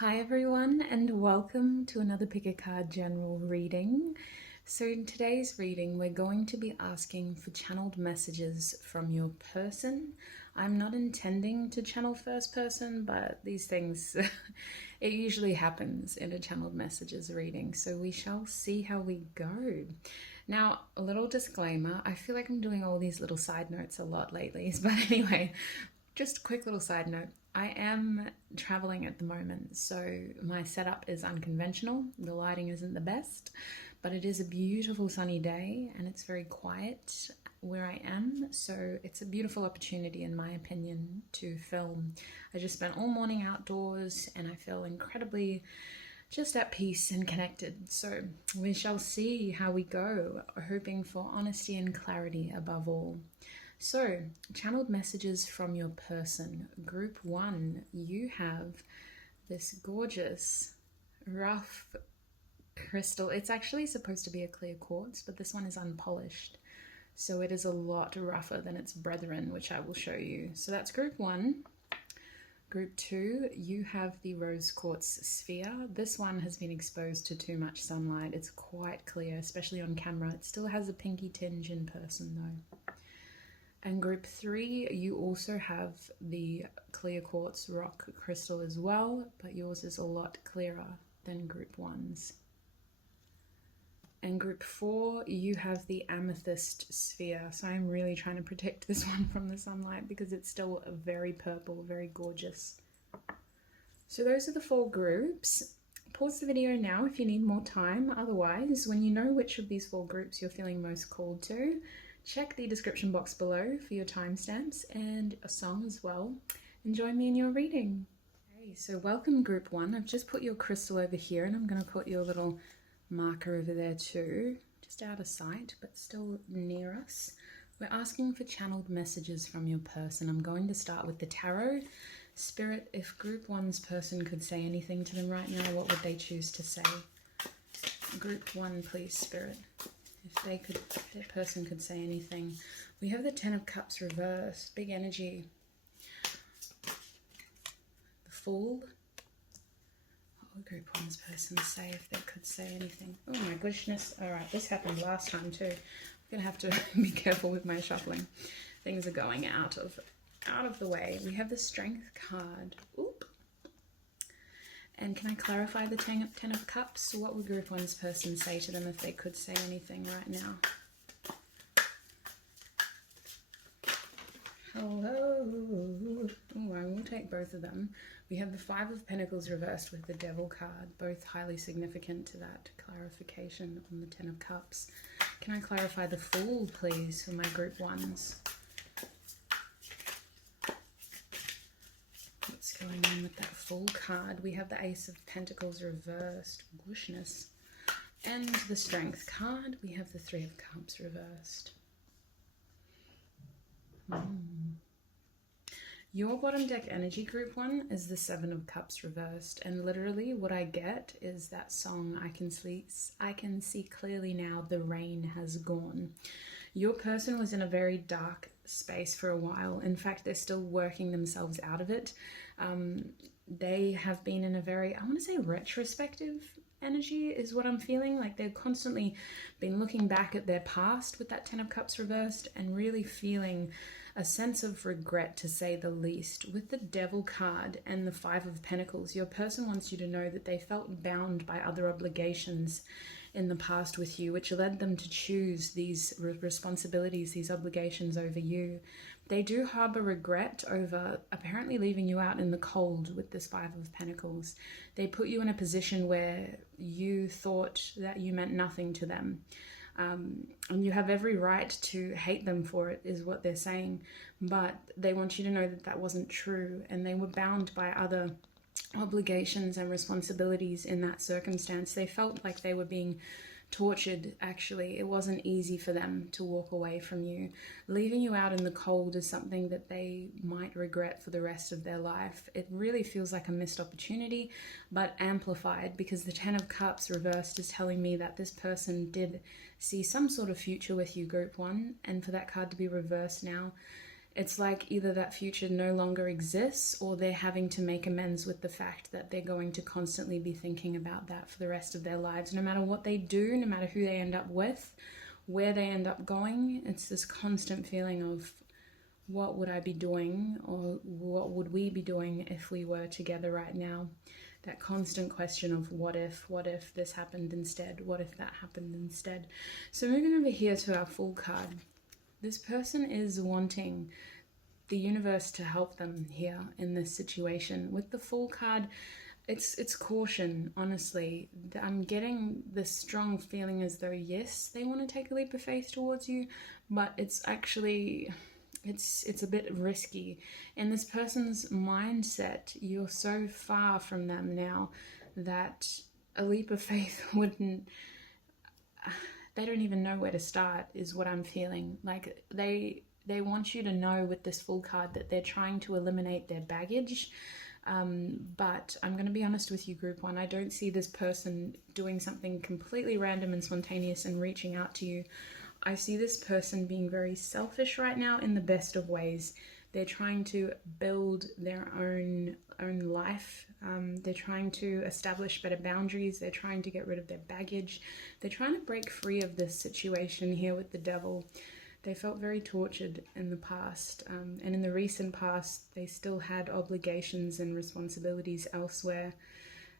Hi everyone, and welcome to another Pick a Card general reading. So in today's reading we're going to be asking for channeled messages from your person. I'm not intending to channel first person, but these things it usually happens in a channeled messages reading, so we shall see how we go. Now, a little disclaimer, I feel like I'm doing all these little side notes a lot lately, but anyway, just a quick little side note. I am traveling at the moment, so my setup is unconventional. The lighting isn't the best, but it is a beautiful sunny day and it's very quiet where I am, so it's a beautiful opportunity in my opinion to film. I just spent all morning outdoors and I feel incredibly just at peace and connected, so we shall see how we go, hoping for honesty and clarity above all. So, channeled messages from your person. Group 1, you have this gorgeous, rough crystal. It's actually supposed to be a clear quartz, but this one is unpolished. So it is a lot rougher than its brethren, which I will show you. So that's group 1. Group 2, you have the rose quartz sphere. This one has been exposed to too much sunlight. It's quite clear, especially on camera. It still has a pinky tinge in person though. And group 3, you also have the clear quartz rock crystal as well, but yours is a lot clearer than group 1's. And group 4, you have the amethyst sphere. So I'm really trying to protect this one from the sunlight because it's still very purple, very gorgeous. So those are the 4 groups. Pause the video now if you need more time. Otherwise, when you know which of these 4 groups you're feeling most called to, check the description box below for your timestamps and a song as well, and join me in your reading. Okay, so welcome group 1. I've just put your crystal over here and I'm going to put your little marker over there too, just out of sight but still near us. We're asking for channeled messages from your person. I'm going to start with the tarot. Spirit, if group 1's person could say anything to them right now, what would they choose to say? Group 1, please, Spirit. If their person could say anything. We have the 10 of Cups reversed, big energy. The Fool. What would group 1's person say if they could say anything? Oh my goodness. Alright, this happened last time too. I'm going to have to be careful with my shuffling. Things are going out of the way. We have the Strength card. Oop. And can I clarify the 10 of Cups? What would group 1's person say to them if they could say anything right now? Hello. Oh, I will take both of them. We have the 5 of Pentacles reversed with the Devil card, both highly significant to that clarification on the 10 of Cups. Can I clarify the Fool, please, for my group 1's? What's going on with that Fool card? We have the Ace of Pentacles reversed. Gooshness. And the Strength card. We have the 3 of Cups reversed. Your bottom deck energy, group 1, is the 7 of Cups reversed. And literally what I get is that song, I can see clearly now, the rain has gone. Your person was in a very dark space for a while. In fact, they're still working themselves out of it. They have been in a very, I want to say, retrospective energy is what I'm feeling. Like they've constantly been looking back at their past with that 10 of Cups reversed and really feeling a sense of regret, to say the least. With the Devil card and the 5 of Pentacles, your person wants you to know that they felt bound by other obligations in the past with you, which led them to choose these responsibilities, these obligations over you. They do harbor regret over apparently leaving you out in the cold with this 5 of Pentacles. They put you in a position where you thought that you meant nothing to them. And you have every right to hate them for it, is what they're saying. But they want you to know that that wasn't true, and they were bound by other obligations and responsibilities in that circumstance. They felt like they were being tortured, actually. It wasn't easy for them to walk away from you. Leaving you out in the cold is something that they might regret for the rest of their life. It really feels like a missed opportunity, but amplified, because the 10 of Cups reversed is telling me that this person did see some sort of future with you, group 1, and for that card to be reversed now, It's like either that future no longer exists, or they're having to make amends with the fact that they're going to constantly be thinking about that for the rest of their lives. No matter what they do, no matter who they end up with, where they end up going, it's this constant feeling of, what would I be doing, or what would we be doing if we were together right now? That constant question of what if this happened instead? What if that happened instead? So moving over here to our Fool card. This person is wanting the universe to help them here in this situation. With the Fool card, it's caution, honestly. I'm getting this strong feeling as though, yes, they want to take a leap of faith towards you, but it's actually... It's a bit risky. In this person's mindset, you're so far from them now that a leap of faith wouldn't... They don't even know where to start, is what I'm feeling. Like, they want you to know with this Fool card that they're trying to eliminate their baggage. But I'm going to be honest with you, Group 1. I don't see this person doing something completely random and spontaneous and reaching out to you. I see this person being very selfish right now in the best of ways. They're trying to build their own life. They're trying to establish better boundaries. They're trying to get rid of their baggage. They're trying to break free of this situation here with the devil. They felt very tortured in the past, and in the recent past, they still had obligations and responsibilities elsewhere.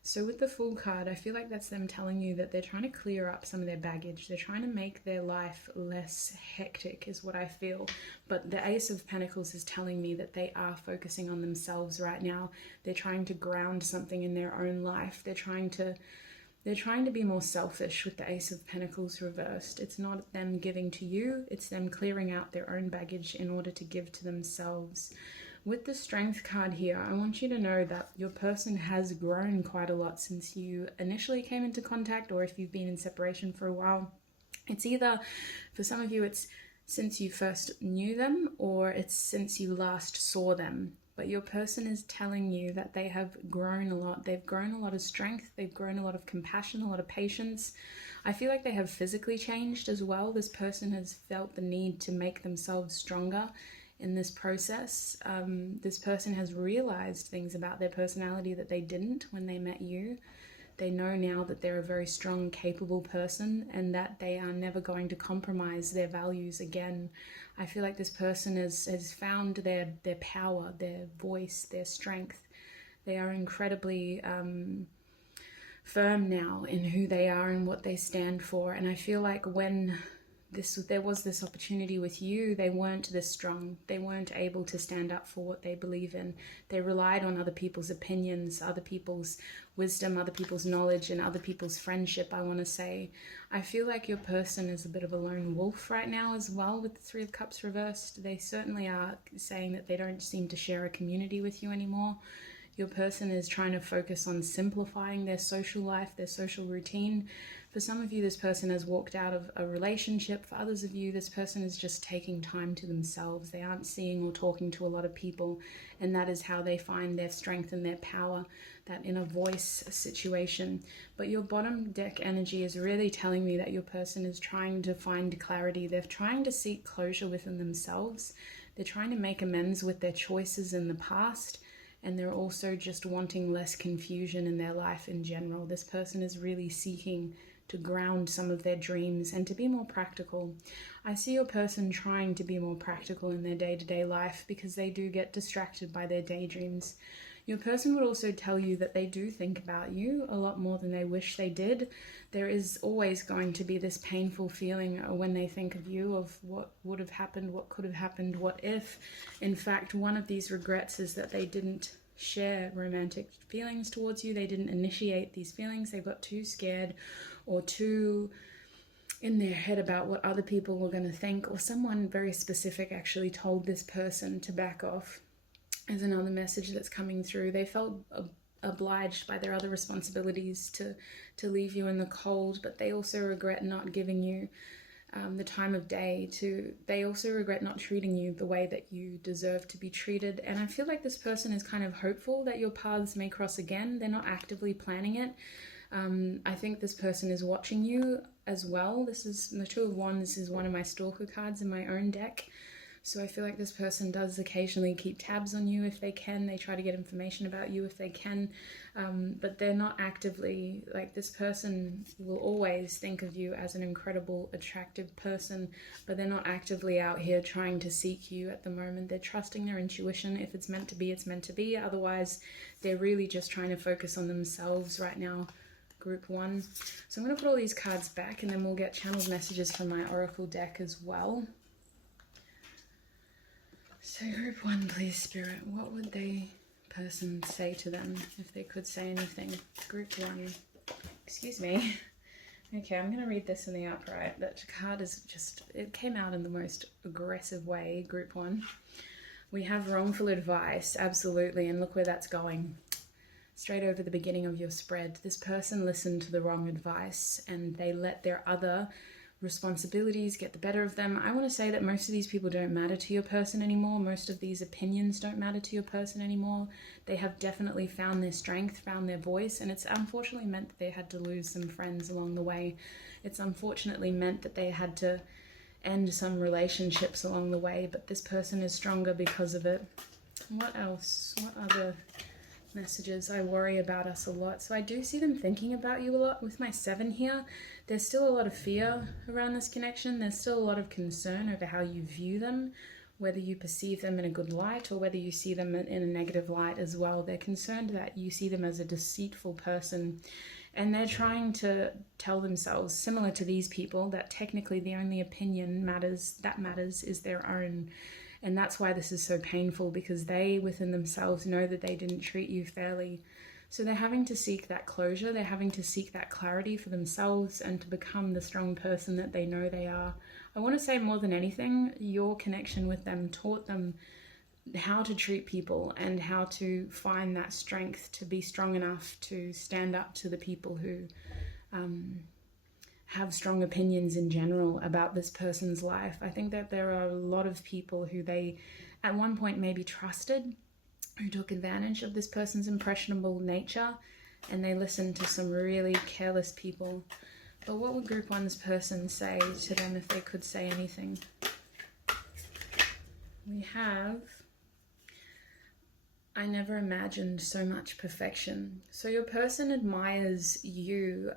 So with the Fool card, I feel like that's them telling you that they're trying to clear up some of their baggage. They're trying to make their life less hectic, is what I feel. But the Ace of Pentacles is telling me that they are focusing on themselves right now. They're trying to ground something in their own life. They're trying to be more selfish with the Ace of Pentacles reversed. It's not them giving to you, it's them clearing out their own baggage in order to give to themselves. With the Strength card here, I want you to know that your person has grown quite a lot since you initially came into contact, or if you've been in separation for a while. It's either, for some of you, it's since you first knew them, or it's since you last saw them. But your person is telling you that they have grown a lot. They've grown a lot of strength. They've grown a lot of compassion, a lot of patience. I feel like they have physically changed as well. This person has felt the need to make themselves stronger in this process. This person has realized things about their personality that they didn't when they met you. They know now that they're a very strong, capable person, and that they are never going to compromise their values again. I feel like this person has found their power, their voice, their strength. They are incredibly firm now in who they are and what they stand for. And I feel like when there was this opportunity with you, they weren't this strong. They weren't able to stand up for what they believe in. They relied on other people's opinions, other people's wisdom, other people's knowledge, and other people's friendship, I want to say. I feel like your person is a bit of a lone wolf right now as well with the Three of Cups reversed. They certainly are saying that they don't seem to share a community with you anymore. Your person is trying to focus on simplifying their social life, their social routine. For some of you, this person has walked out of a relationship. For others of you, this person is just taking time to themselves. They aren't seeing or talking to a lot of people, and that is how they find their strength and their power, that inner voice situation. But your bottom deck energy is really telling me that your person is trying to find clarity. They're trying to seek closure within themselves. They're trying to make amends with their choices in the past, and they're also just wanting less confusion in their life in general. This person is really seeking to ground some of their dreams and to be more practical. I see your person trying to be more practical in their day-to-day life because they do get distracted by their daydreams. Your person would also tell you that they do think about you a lot more than they wish they did. There is always going to be this painful feeling when they think of you, of what would have happened, what could have happened, what if. In fact, one of these regrets is that they didn't share romantic feelings towards you. They didn't initiate these feelings. They got too scared or too in their head about what other people were going to think, or someone very specific actually told this person to back off, is another message that's coming through. They felt obliged by their other responsibilities to leave you in the cold, but they also regret not giving you the time of day. They also regret not treating you the way that you deserve to be treated. And I feel like this person is kind of hopeful that your paths may cross again. They're not actively planning it. I think this person is watching you as well. This is the Two of Wands. This is one of my stalker cards in my own deck. So I feel like this person does occasionally keep tabs on you if they can. They try to get information about you if they can, but they're not actively, like, this person will always think of you as an incredible, attractive person, but they're not actively out here trying to seek you at the moment. They're trusting their intuition. If it's meant to be, it's meant to be. Otherwise, they're really just trying to focus on themselves right now. Group 1. So I'm going to put all these cards back, and then we'll get channeled messages from my oracle deck as well. So group 1, please, Spirit, what would the person say to them if they could say anything? Group 1, excuse me. Okay, I'm going to read this in the upright. That card is just, it came out in the most aggressive way, group 1. We have wrongful advice, absolutely, and look where that's going. Straight over the beginning of your spread. This person listened to the wrong advice and they let their other responsibilities get the better of them. I want to say that most of these people don't matter to your person anymore. Most of these opinions don't matter to your person anymore. They have definitely found their strength, found their voice, and it's unfortunately meant that they had to lose some friends along the way. It's unfortunately meant that they had to end some relationships along the way, but this person is stronger because of it. What else? What other messages? I worry about us a lot. So I do see them thinking about you a lot. With my 7 here, there's still a lot of fear around this connection. There's still a lot of concern over how you view them, whether you perceive them in a good light or whether you see them in a negative light as well. They're concerned that you see them as a deceitful person, and they're trying to tell themselves, similar to these people, that technically the only opinion that matters is their own. And that's why this is so painful, because they within themselves know that they didn't treat you fairly. So they're having to seek that closure, they're having to seek that clarity for themselves and to become the strong person that they know they are. I want to say more than anything, your connection with them taught them how to treat people and how to find that strength to be strong enough to stand up to the people who have strong opinions in general about this person's life. I think that there are a lot of people who they at one point maybe trusted, who took advantage of this person's impressionable nature, and they listened to some really careless people. But what would group 1's person say to them if they could say anything? We have, I never imagined so much perfection. So your person admires you.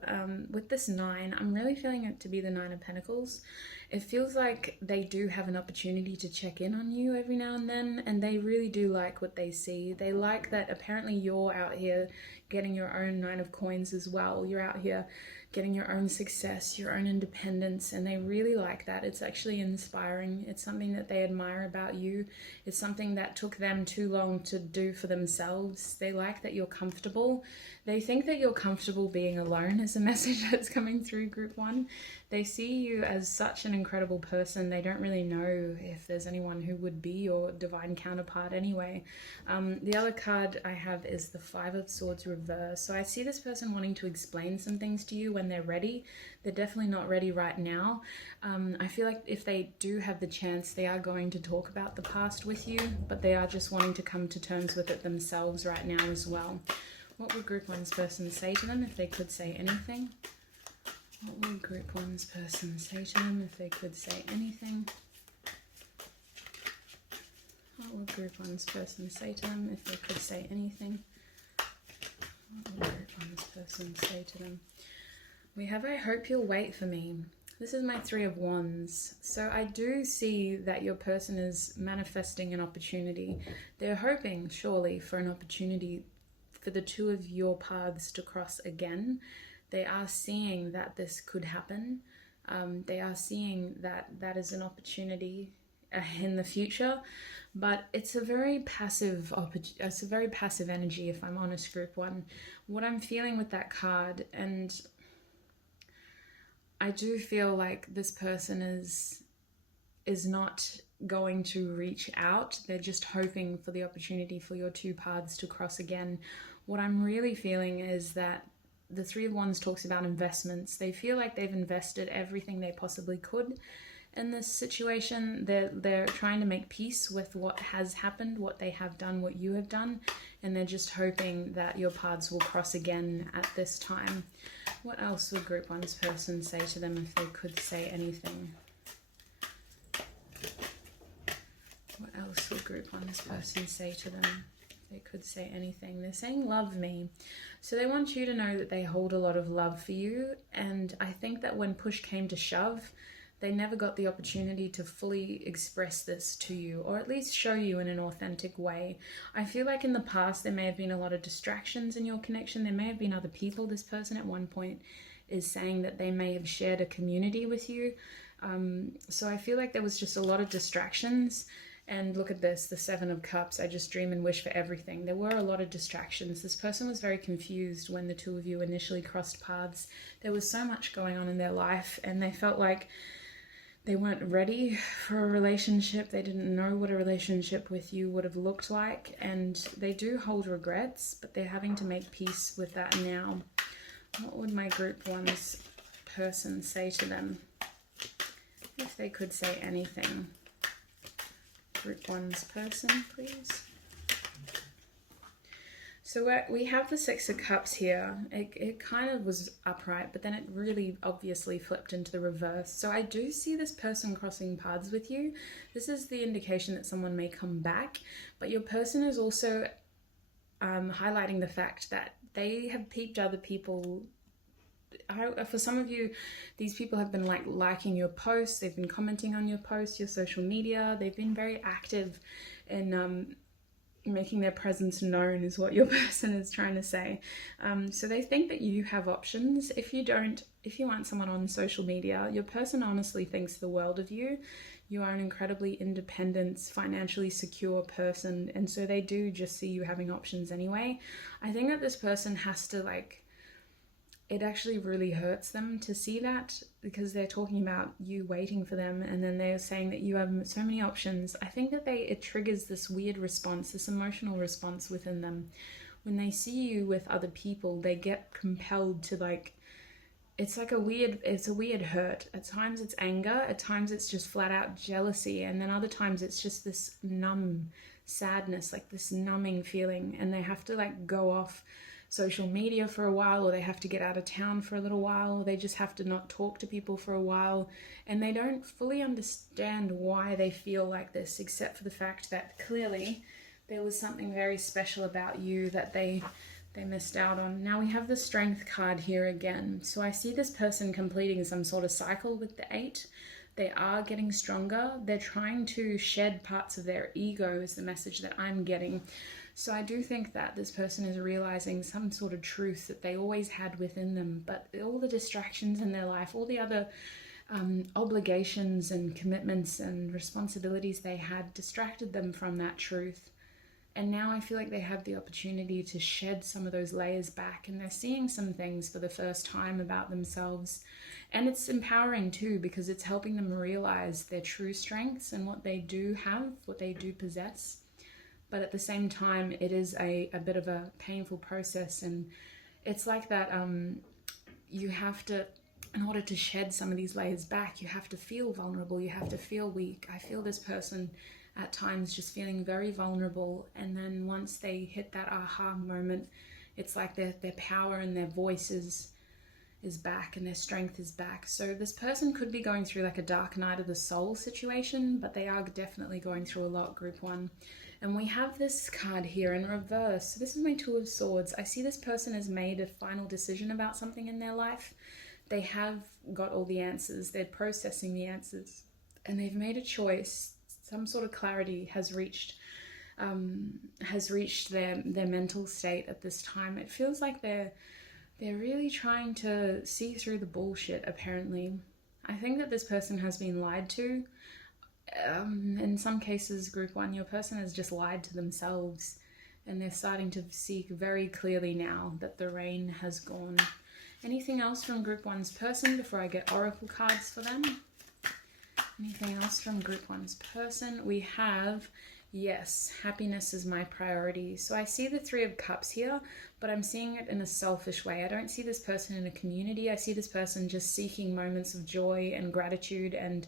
With this 9, I'm really feeling it to be the 9 of Pentacles. It feels like they do have an opportunity to check in on you every now and then, and they really do like what they see. They like that apparently you're out here getting your own 9 of Coins as well. You're out here getting your own success, your own independence, and they really like that. It's actually inspiring. It's something that they admire about you. It's something that took them too long to do for themselves. They like that you're comfortable. They think that you're comfortable being alone is a message that's coming through group 1. They see you as such an incredible person. They don't really know if there's anyone who would be your divine counterpart anyway. The other card I have is the 5 of Swords reverse. So I see this person wanting to explain some things to you when they're ready. They're definitely not ready right now. I feel like if they do have the chance, they are going to talk about the past with you, but they are just wanting to come to terms with it themselves right now as well. What would group 1's person say to them if they could say anything? What would group 1's person say to them if they could say anything? What would group 1's person say to them if they could say anything? What would group 1's person say to them? We have, I hope you'll wait for me. This is my 3 of Wands. So I do see that your person is manifesting an opportunity. They're hoping, surely, for an opportunity for the 2 of your paths to cross again. They are seeing that this could happen. They are seeing that that is an opportunity in the future, but it's a very passive energy, if I'm honest, group 1. What I'm feeling with that card, and I do feel like this person is not going to reach out. They're just hoping for the opportunity for your 2 paths to cross again. What I'm really feeling is that the 3 of Wands talks about investments. They feel like they've invested everything they possibly could in this situation. They're trying to make peace with what has happened, what they have done, what you have done, and they're just hoping that your paths will cross again at this time. What else would group 1's person say to them if they could say anything? What else would group one this person say to them? They could say anything. They're saying love me. So they want you to know that they hold a lot of love for you. And I think that when push came to shove, they never got the opportunity to fully express this to you, or at least show you in an authentic way. I feel like in the past there may have been a lot of distractions in your connection. There may have been other people. This person at one point is saying that they may have shared a community with you. So I feel like there was just a lot of distractions. And look at this, the Seven of Cups. I just dream and wish for everything. There were a lot of distractions. This person was very confused when the two of you initially crossed paths. There was so much going on in their life, and they felt like they weren't ready for a relationship. They didn't know what a relationship with you would have looked like, and they do hold regrets, but they're having to make peace with that now. What would my group one's person say to them? If they could say anything. Group one's person, please. So we have the Six of Cups here. It kind of was upright, but then it really obviously flipped into the reverse. So I do see this person crossing paths with you. This is the indication that someone may come back, but your person is also highlighting the fact that they have peeped other people. For some of you, these people have been liking your posts, they've been commenting on your posts, your social media, they've been very active in making their presence known is what your person is trying to say. So they think that you have options. If you aren't someone on social media, your person honestly thinks the world of you. You are an incredibly independent, financially secure person, and so they do just see you having options anyway. I think that this person has to it actually really hurts them to see that, because they're talking about you waiting for them, and then they're saying that you have so many options. I think that it triggers this weird response, this emotional response within them. When they see you with other people, they get compelled to it's a weird hurt. At times it's anger, at times it's just flat out jealousy, and then other times it's just this numb sadness, this numbing feeling, and they have to go off social media for a while, or they have to get out of town for a little while, or they just have to not talk to people for a while, and they don't fully understand why they feel like this, except for the fact that clearly there was something very special about you that they missed out on. Now we have the Strength card here again. So I see this person completing some sort of cycle with the 8. They are getting stronger. They're trying to shed parts of their ego is the message that I'm getting. So I do think that this person is realizing some sort of truth that they always had within them, but all the distractions in their life, all the other obligations and commitments and responsibilities they had distracted them from that truth. And now I feel like they have the opportunity to shed some of those layers back, and they're seeing some things for the first time about themselves. And it's empowering too, because it's helping them realize their true strengths and what they do have, what they do possess. But at the same time, it is a bit of a painful process, and it's like that you have to, in order to shed some of these layers back, you have to feel vulnerable, you have to feel weak. I feel this person at times just feeling very vulnerable, and then once they hit that aha moment, it's like their power and their voice is back, and their strength is back. So this person could be going through a dark night of the soul situation, but they are definitely going through a lot, group one. And we have this card here in reverse. So this is my Two of Swords. I see this person has made a final decision about something in their life. They have got all the answers. They're processing the answers, and they've made a choice. Some sort of clarity has reached their mental state at this time. It feels like they're really trying to see through the bullshit, apparently. I think that this person has been lied to. In some cases, group one, your person has just lied to themselves, and they're starting to see very clearly now that the rain has gone. Anything else from group one's person before I get oracle cards for them? Anything else from group one's person? We have, yes, happiness is my priority. So I see the Three of Cups here, but I'm seeing it in a selfish way. I don't see this person in a community. I see this person just seeking moments of joy and gratitude and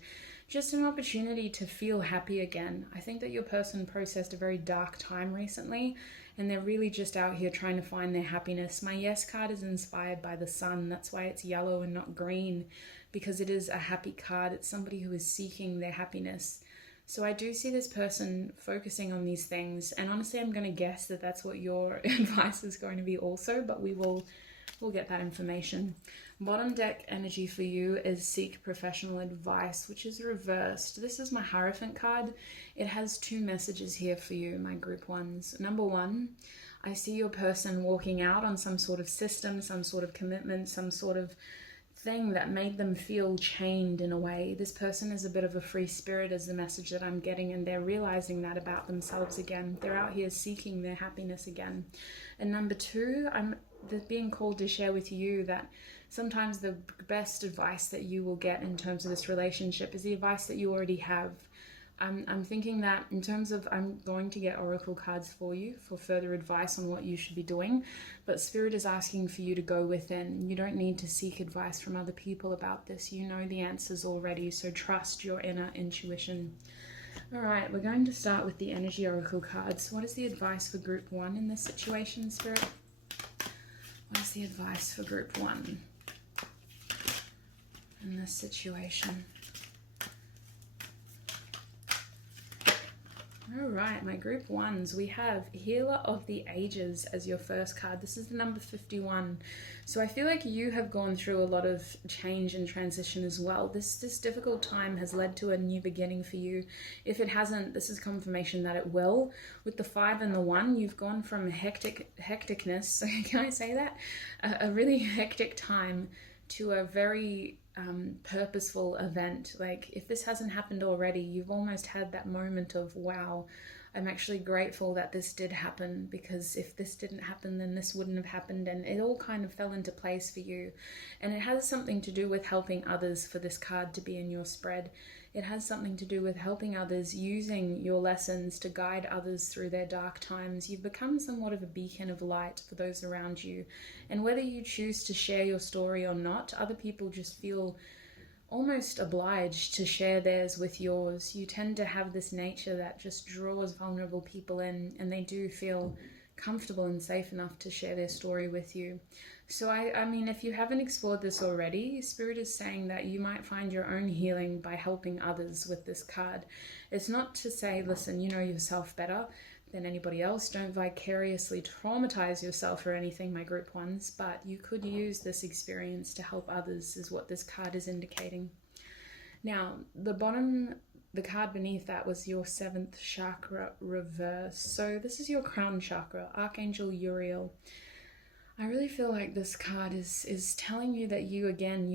just an opportunity to feel happy again. I think that your person processed a very dark time recently, and they're really just out here trying to find their happiness. My Yes card is inspired by the sun. That's why it's yellow and not green, because it is a happy card. It's somebody who is seeking their happiness. So I do see this person focusing on these things, and honestly I'm going to guess that that's what your advice is going to be also, but we'll get that information. Bottom deck energy for you is seek professional advice, which is reversed. This is my Hierophant card. It has two messages here for you, my group ones. Number one, I see your person walking out on some sort of system, some sort of commitment, some sort of thing that made them feel chained in a way. This person is a bit of a free spirit is the message that I'm getting, and they're realizing that about themselves again. They're out here seeking their happiness again. And number two, I'm being called to share with you that sometimes the best advice that you will get in terms of this relationship is the advice that you already have. I'm thinking that in terms of, I'm going to get oracle cards for you for further advice on what you should be doing, but Spirit is asking for you to go within. You don't need to seek advice from other people about this. You know the answers already, so trust your inner intuition. All right, we're going to start with the energy oracle cards. What is the advice for group one in this situation, Spirit? What is the advice for group one in this situation? All right, my group ones, we have Healer of the Ages as your first card. This is the number 51. So I feel like you have gone through a lot of change and transition as well. This difficult time has led to a new beginning for you. If it hasn't, this is confirmation that it will. With the 5 and the 1, you've gone from hecticness, can I say that? A really hectic time to a very purposeful event. Like, if this hasn't happened already, you've almost had that moment of, wow, I'm actually grateful that this did happen, because if this didn't happen, then this wouldn't have happened, and it all kind of fell into place for you. And it has something to do with helping others for this card to be in your spread. It has something to do with helping others, using your lessons to guide others through their dark times. You've become somewhat of a beacon of light for those around you. And whether you choose to share your story or not, other people just feel almost obliged to share theirs with yours. You tend to have this nature that just draws vulnerable people in, and they do feel comfortable and safe enough to share their story with you. So I mean, if you haven't explored this already, Spirit is saying that you might find your own healing by helping others with this card. It's not to say, listen, you know yourself better than anybody else. Don't vicariously traumatize yourself or anything, my group ones, but you could use this experience to help others is what this card is indicating. Now, the card beneath that was your 7th chakra reverse. So this is your crown chakra, Archangel Uriel. I really feel like this card is telling you that you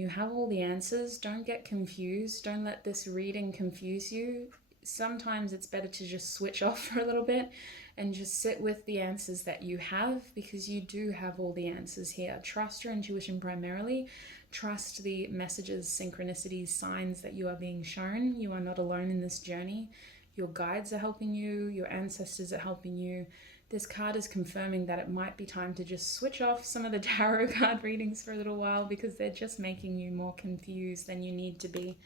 have all the answers. Don't get confused. Don't let this reading confuse you. Sometimes it's better to just switch off for a little bit and just sit with the answers that you have, because you do have all the answers here. Trust your intuition primarily. Trust the messages, synchronicities, signs that you are being shown. You are not alone in this journey. Your guides are helping you. Your ancestors are helping you. This card is confirming that it might be time to just switch off some of the tarot card readings for a little while, because they're just making you more confused than you need to be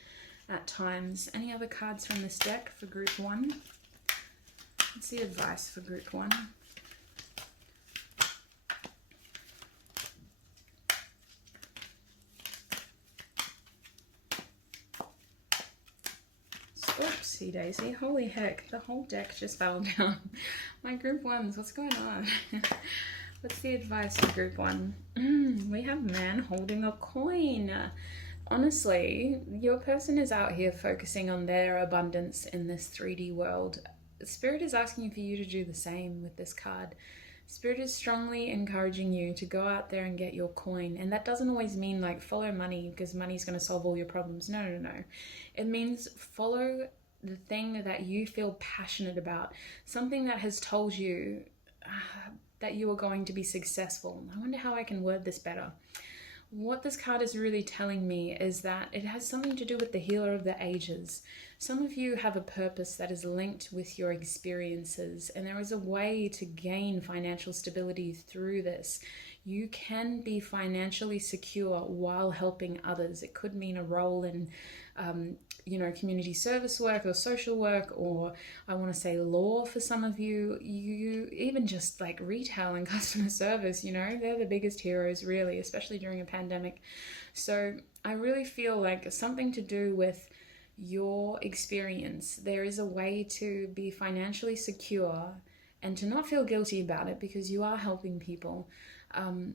at times. Any other cards from this deck for group one? What's the advice for group one? Oopsie daisy, holy heck, the whole deck just fell down. My group ones, what's going on? What's the advice for group one? We have man holding a coin. Honestly, your person is out here focusing on their abundance in this 3D world. Spirit is asking for you to do the same with this card. Spirit is strongly encouraging you to go out there and get your coin. And that doesn't always mean like follow money because money's going to solve all your problems. No, no, no. It means follow the thing that you feel passionate about. Something that has told you that you are going to be successful. I wonder how I can word this better. What this card is really telling me is that it has something to do with the healer of the ages. Some of you have a purpose that is linked with your experiences, and there is a way to gain financial stability through this. You can be financially secure while helping others. It could mean a role in community service work or social work, or I want to say law for some of you. You even just like retail and customer service, they're the biggest heroes really, especially during a pandemic. So I really feel like something to do with your experience, there is a way to be financially secure and to not feel guilty about it, because you are helping people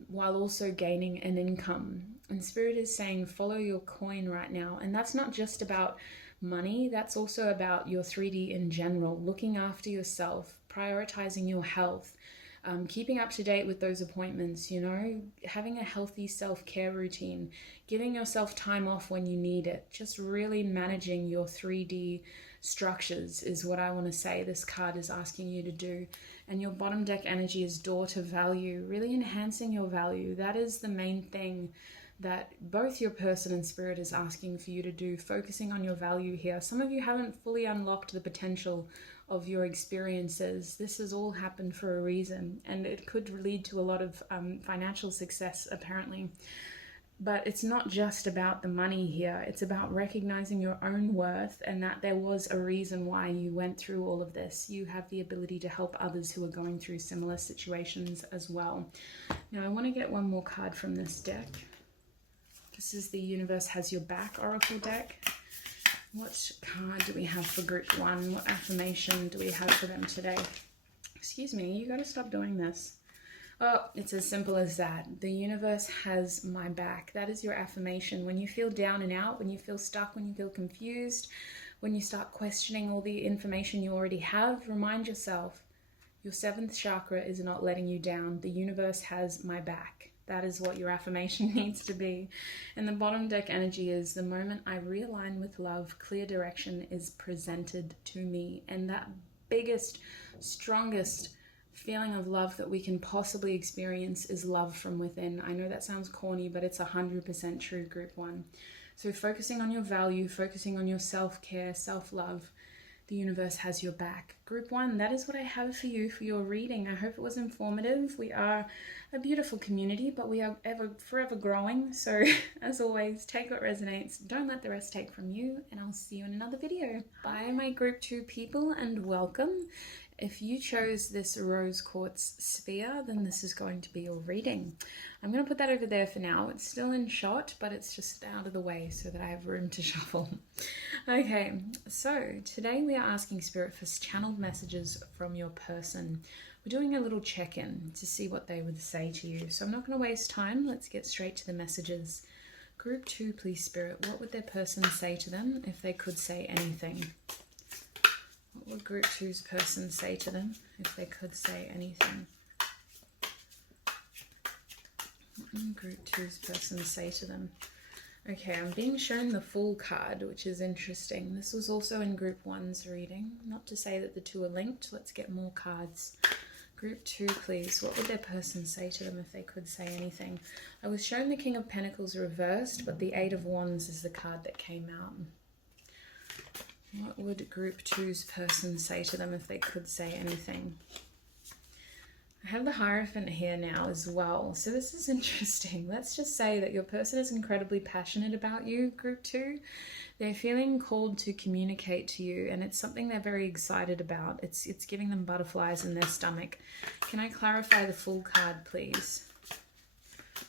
while also gaining an income. And Spirit is saying follow your coin right now. And that's not just about money, that's also about your 3D in general, looking after yourself, prioritizing your health, keeping up to date with those appointments, you know, having a healthy self-care routine, giving yourself time off when you need it, just really managing your 3D structures is what I want to say this card is asking you to do. And your bottom deck energy is door to value, really enhancing your value. That is the main thing that both your person and Spirit is asking for you to do, focusing on your value here. Some of you haven't fully unlocked the potential of your experiences. This has all happened for a reason, and it could lead to a lot of financial success apparently. But it's not just about the money here. It's about recognizing your own worth and that there was a reason why you went through all of this. You have the ability to help others who are going through similar situations as well. Now I want to get one more card from this deck. This is the Universe Has Your Back Oracle deck. What card do we have for group 1? What affirmation do we have for them today? Excuse me, you gotta stop doing this. Oh, it's as simple as that. The universe has my back. That is your affirmation. When you feel down and out, when you feel stuck, when you feel confused, when you start questioning all the information you already have, remind yourself, your 7th chakra is not letting you down. The universe has my back. That is what your affirmation needs to be. And the bottom deck energy is, the moment I realign with love, clear direction is presented to me. And that biggest, strongest feeling of love that we can possibly experience is love from within. I know that sounds corny, but it's 100% true, group 1. So focusing on your value, focusing on your self-care, self-love, the universe has your back. Group 1, that is what I have for you for your reading. I hope it was informative. We are a beautiful community, but we are forever growing. So as always, take what resonates. Don't let the rest take from you, and I'll see you in another video. Bye, my group 2 people, and welcome. If you chose this rose quartz sphere, then this is going to be your reading. I'm going to put that over there for now. It's still in shot, but it's just out of the way so that I have room to shuffle. Okay, so today we are asking Spirit for channeled messages from your person. We're doing a little check-in to see what they would say to you. So I'm not going to waste time. Let's get straight to the messages. Group 2, please, Spirit. What would their person say to them if they could say anything? What would group 2's person say to them if they could say anything? What would group 2's person say to them? Okay, I'm being shown the Fool card, which is interesting. This was also in group 1's reading. Not to say that the two are linked. Let's get more cards. Group 2, please. What would their person say to them if they could say anything? I was shown the King of Pentacles reversed, but the 8 of Wands is the card that came out. What would group 2's person say to them if they could say anything? I have the Hierophant here now as well. So this is interesting. Let's just say that your person is incredibly passionate about you, group 2. They're feeling called to communicate to you, and it's something they're very excited about. It's giving them butterflies in their stomach. Can I clarify the Fool card, please?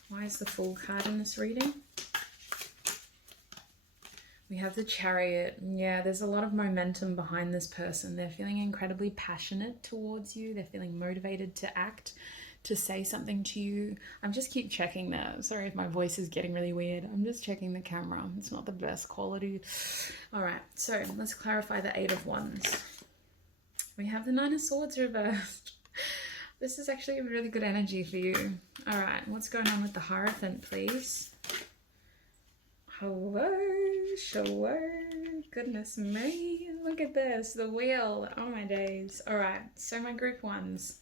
Why is the Fool card in this reading? We have the Chariot. Yeah, there's a lot of momentum behind this person. They're feeling incredibly passionate towards you. They're feeling motivated to act, to say something to you. I'm just keep checking that. Sorry if my voice is getting really weird. I'm just checking the camera. It's not the best quality. All right, so let's clarify the 8 of Wands. We have the 9 of Swords reversed. This is actually a really good energy for you. All right, what's going on with the Hierophant, please? Hello, goodness me, look at this, the wheel, oh my days. All right, so my group 1s.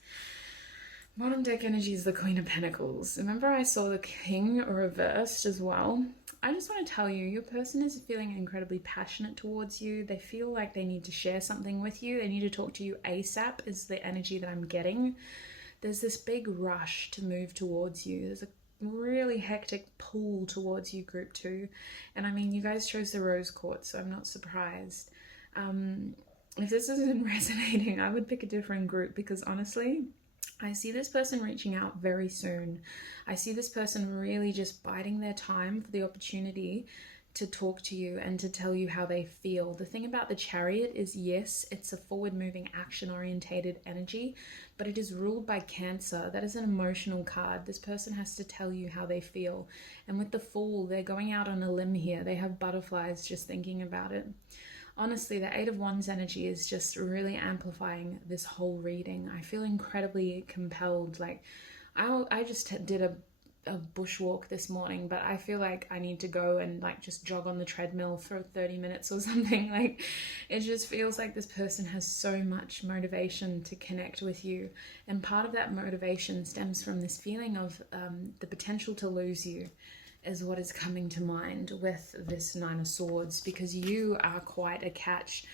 Bottom deck energy is the Queen of Pentacles. Remember I saw the King reversed as well? I just want to tell you, your person is feeling incredibly passionate towards you. They feel like they need to share something with you. They need to talk to you ASAP is the energy that I'm getting. There's this big rush to move towards you. There's a really hectic pull towards you, group 2. And I mean, you guys chose the rose quartz, so I'm not surprised. If this isn't resonating, I would pick a different group, because honestly, I see this person reaching out very soon. I see this person really just biding their time for the opportunity to talk to you and to tell you how they feel. The thing about the Chariot is, yes, it's a forward-moving, action-orientated energy, but it is ruled by Cancer. That is an emotional card. This person has to tell you how they feel. And with the Fool, they're going out on a limb here. They have butterflies just thinking about it. Honestly, the Eight of Wands energy is just really amplifying this whole reading. I feel incredibly compelled. Like, I just did a bushwalk this morning, but I feel like I need to go and like just jog on the treadmill for 30 minutes or something. Like, it just feels like this person has so much motivation to connect with you, and part of that motivation stems from this feeling of the potential to lose you is what is coming to mind with this Nine of Swords, because you are quite a catch.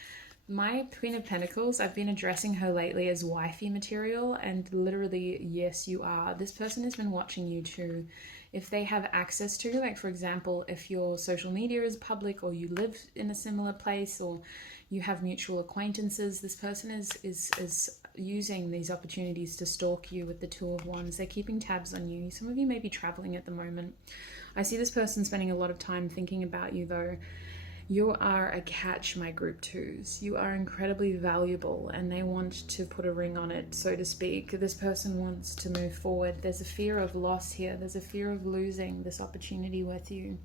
My Queen of Pentacles, I've been addressing her lately as wifey material, and literally, yes, you are. This person has been watching you too. If they have access to, like for example, if your social media is public, or you live in a similar place, or you have mutual acquaintances, this person is using these opportunities to stalk you with the Two of Wands. They're keeping tabs on you. Some of you may be traveling at the moment. I see this person spending a lot of time thinking about you though. You are a catch, my group twos. You are incredibly valuable, and they want to put a ring on it, so to speak. This person wants to move forward. There's a fear of loss here. There's a fear of losing this opportunity with you.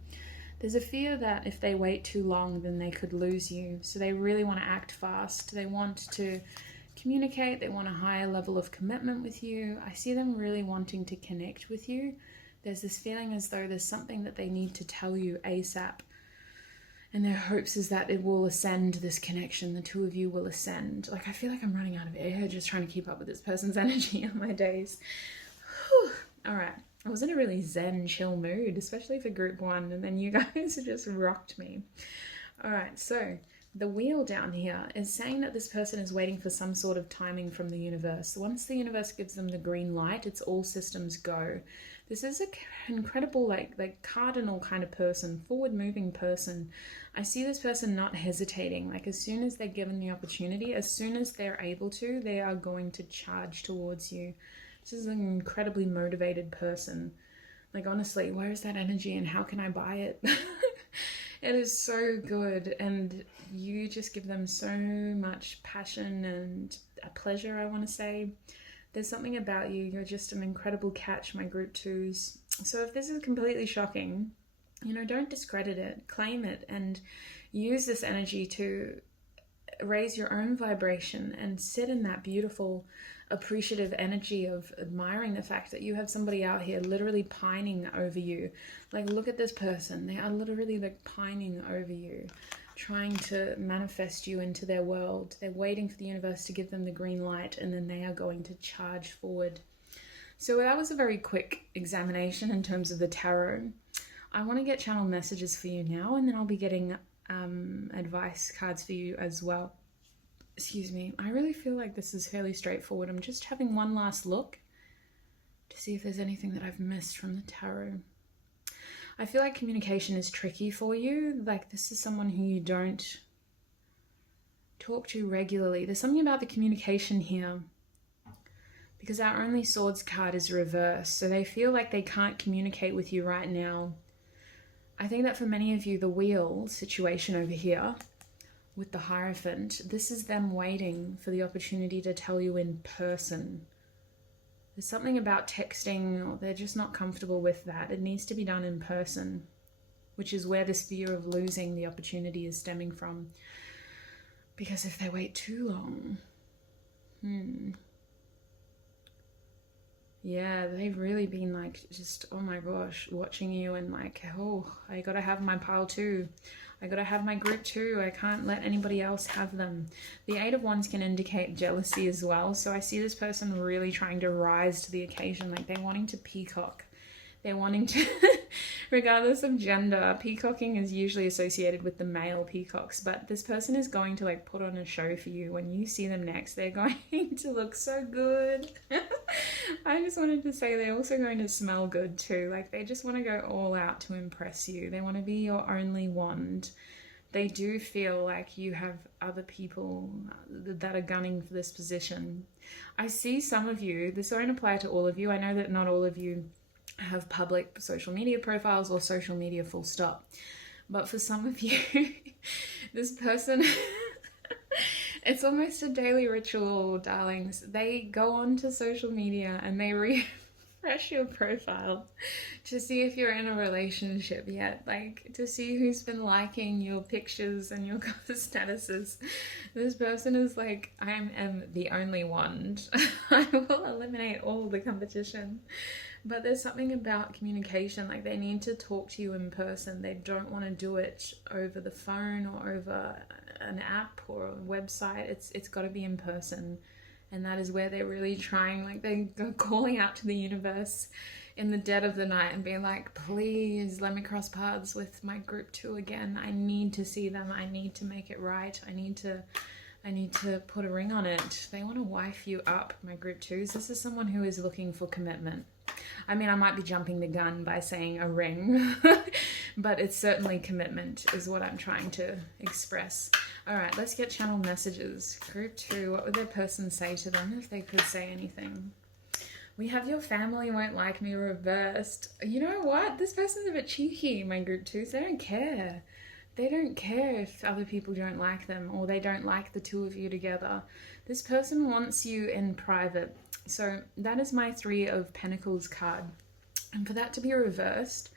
There's a fear that if they wait too long, then they could lose you. So they really want to act fast. They want to communicate. They want a higher level of commitment with you. I see them really wanting to connect with you. There's this feeling as though there's something that they need to tell you ASAP. And their hopes is that it will ascend, this connection. The two of you will ascend. Like, I feel like I'm running out of air just trying to keep up with this person's energy on my days. Whew. All right. I was in a really zen, chill mood, especially for group one. And then you guys just rocked me. All right. So the wheel down here is saying that this person is waiting for some sort of timing from the universe. Once the universe gives them the green light, it's all systems go. This is an incredible, like cardinal kind of person, forward-moving person. I see this person not hesitating. Like, as soon as they're given the opportunity, as soon as they're able to, they are going to charge towards you. This is an incredibly motivated person. Like, honestly, where is that energy and how can I buy it? It is so good, and you just give them so much passion and a pleasure, I want to say. There's something about you. You're just an incredible catch, my group twos. So if this is completely shocking, don't discredit it. Claim it and use this energy to raise your own vibration and sit in that beautiful, appreciative energy of admiring the fact that you have somebody out here literally pining over you. Like, look at this person. They are literally like pining over you, trying to manifest you into their world. They're waiting for the universe to give them the green light, and then they are going to charge forward. So that was a very quick examination in terms of the tarot. I want to get channel messages for you now, and then I'll be getting advice cards for you as well. Excuse me. I really feel like this is fairly straightforward. I'm just having one last look to see if there's anything that I've missed from the tarot. I feel like communication is tricky for you. Like, this is someone who you don't talk to regularly. There's something about the communication here, because our only swords card is reversed. So they feel like they can't communicate with you right now. I think that for many of you, the wheel situation over here with the Hierophant, this is them waiting for the opportunity to tell you in person. There's something about texting, or they're just not comfortable with that. It needs to be done in person, which is where this fear of losing the opportunity is stemming from. Because if they wait too long, yeah, they've really been like, just, oh my gosh, watching you and like, oh, I gotta have my pile too. I gotta have my group too. I can't let anybody else have them. The Eight of Wands can indicate jealousy as well. So I see this person really trying to rise to the occasion. Like, they're wanting to peacock. They're wanting to, regardless of gender, peacocking is usually associated with the male peacocks, but this person is going to like put on a show for you. When you see them next, they're going to look so good. I just wanted to say they're also going to smell good too. Like, they just want to go all out to impress you. They want to be your only wand. They do feel like you have other people that are gunning for this position. I see some of you, this won't apply to all of you. I know that not all of you have public social media profiles or social media full stop. But for some of you, this person, it's almost a daily ritual, darlings. They go onto social media and they refresh your profile to see if you're in a relationship yet, like to see who's been liking your pictures and your statuses. This person is like, I am the only one. I will eliminate all the competition. But there's something about communication, like they need to talk to you in person. They don't want to do it over the phone or over an app or a website. It's got to be in person. And that is where they're really trying, like they go calling out to the universe in the dead of the night and being like, please let me cross paths with my group 2 again. I need to see them. I need to make it right. I need to put a ring on it. They want to wife you up, my group 2s. This is someone who is looking for commitment. I mean, I might be jumping the gun by saying a ring, but it's certainly commitment is what I'm trying to express. All right, let's get channel messages. Group 2, what would their person say to them if they could say anything? We have your family won't like me reversed. You know what? This person's a bit cheeky, my group 2s. They don't care. They don't care if other people don't like them or they don't like the 2 of you together. This person wants you in private. So that is my 3 of Pentacles card. And for that to be reversed,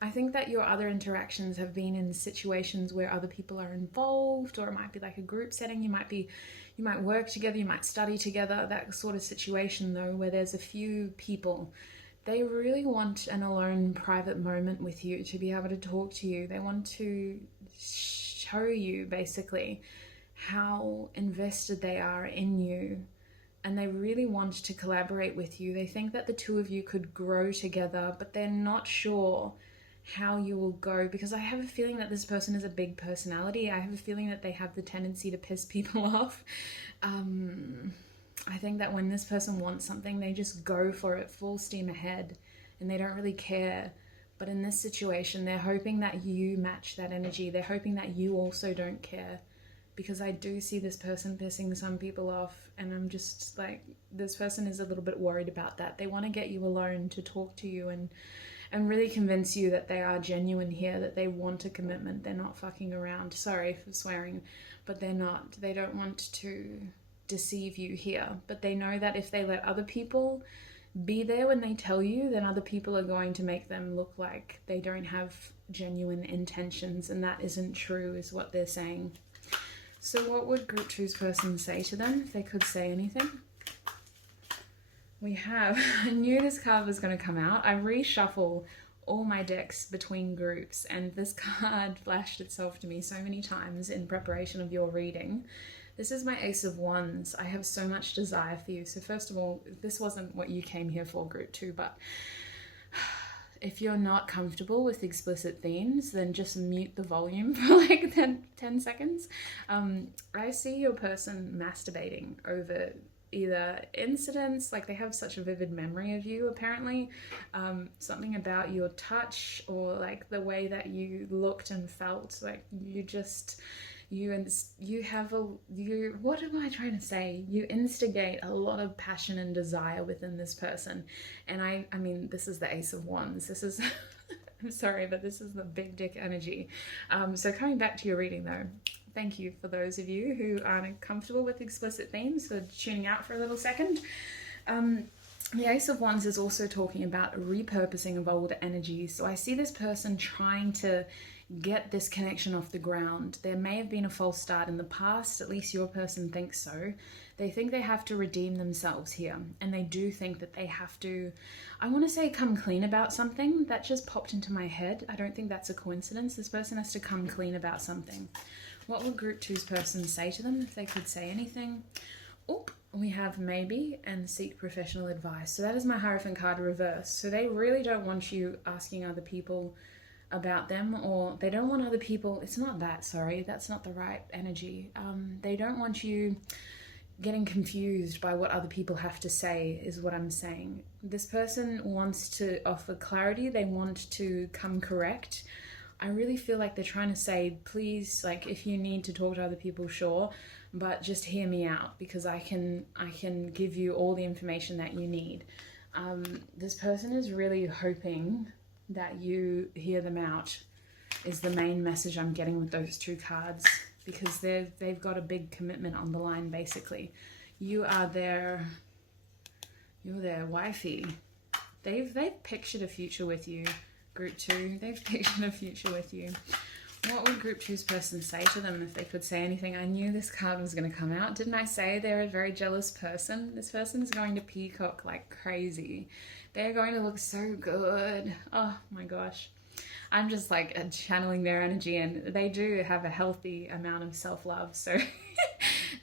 I think that your other interactions have been in situations where other people are involved, or it might be like a group setting. You might work together, you might study together, that sort of situation though, where there's a few people. They really want an alone private moment with you to be able to talk to you. They want to show you basically how invested they are in you. And they really want to collaborate with you. They think that the 2 of you could grow together, but they're not sure how you will go, because I have a feeling that this person is a big personality. I have a feeling that they have the tendency to piss people off. I think that when this person wants something, they just go for it full steam ahead and they don't really care. But in this situation, they're hoping that you match that energy. They're hoping that you also don't care. Because I do see this person pissing some people off, and I'm just like, this person is a little bit worried about that. They want to get you alone to talk to you and really convince you that they are genuine here, that they want a commitment. They're not fucking around. Sorry for swearing, but they're not. They don't want to deceive you here. But they know that if they let other people be there when they tell you, then other people are going to make them look like they don't have genuine intentions, and that isn't true, is what they're saying. So what would group 2's person say to them if they could say anything? We have, I knew this card was going to come out. I reshuffle all my decks between groups, and this card flashed itself to me so many times in preparation of your reading. This is my Ace of Wands. I have so much desire for you. So first of all, this wasn't what you came here for, group 2, but if you're not comfortable with explicit themes, then just mute the volume for like 10 seconds. I see your person masturbating over either incidents, like they have such a vivid memory of you apparently, something about your touch or like the way that you looked and felt, like what am I trying to say? You instigate a lot of passion and desire within this person. And I mean, this is the Ace of Wands. This is, I'm sorry, but this is the big dick energy. So coming back to your reading though, thank you for those of you who aren't comfortable with explicit themes for tuning out for a little second. The Ace of Wands is also talking about repurposing of old energies. So I see this person trying to get this connection off the ground. There may have been a false start in the past, at least your person thinks so. They think they have to redeem themselves here, and they do think that they have to, I want to say come clean about something. That just popped into my head. I don't think that's a coincidence. This person has to come clean about something. What would group 2's person say to them if they could say anything? Oop, we have maybe and seek professional advice. So that is my Hierophant card reversed. So they really don't want you asking other people about them, or they don't want other people, it's not that, sorry, that's not the right energy. They don't want you getting confused by what other people have to say, is what I'm saying. This person wants to offer clarity. They want to come correct. I really feel like they're trying to say, please, like if you need to talk to other people, sure, but just hear me out, because I can give you all the information that you need. This person is really hoping that you hear them out. is the main message I'm getting with those two cards, because they've got a big commitment on the line. Basically, you're their wifey. They've pictured a future with you, group 2. They've pictured a future with you. What would group 2's person say to them if they could say anything? I knew this card was going to come out. Didn't I say they're a very jealous person? This person is going to peacock like crazy. They're going to look so good. Oh my gosh. I'm just like channeling their energy, and they do have a healthy amount of self-love, so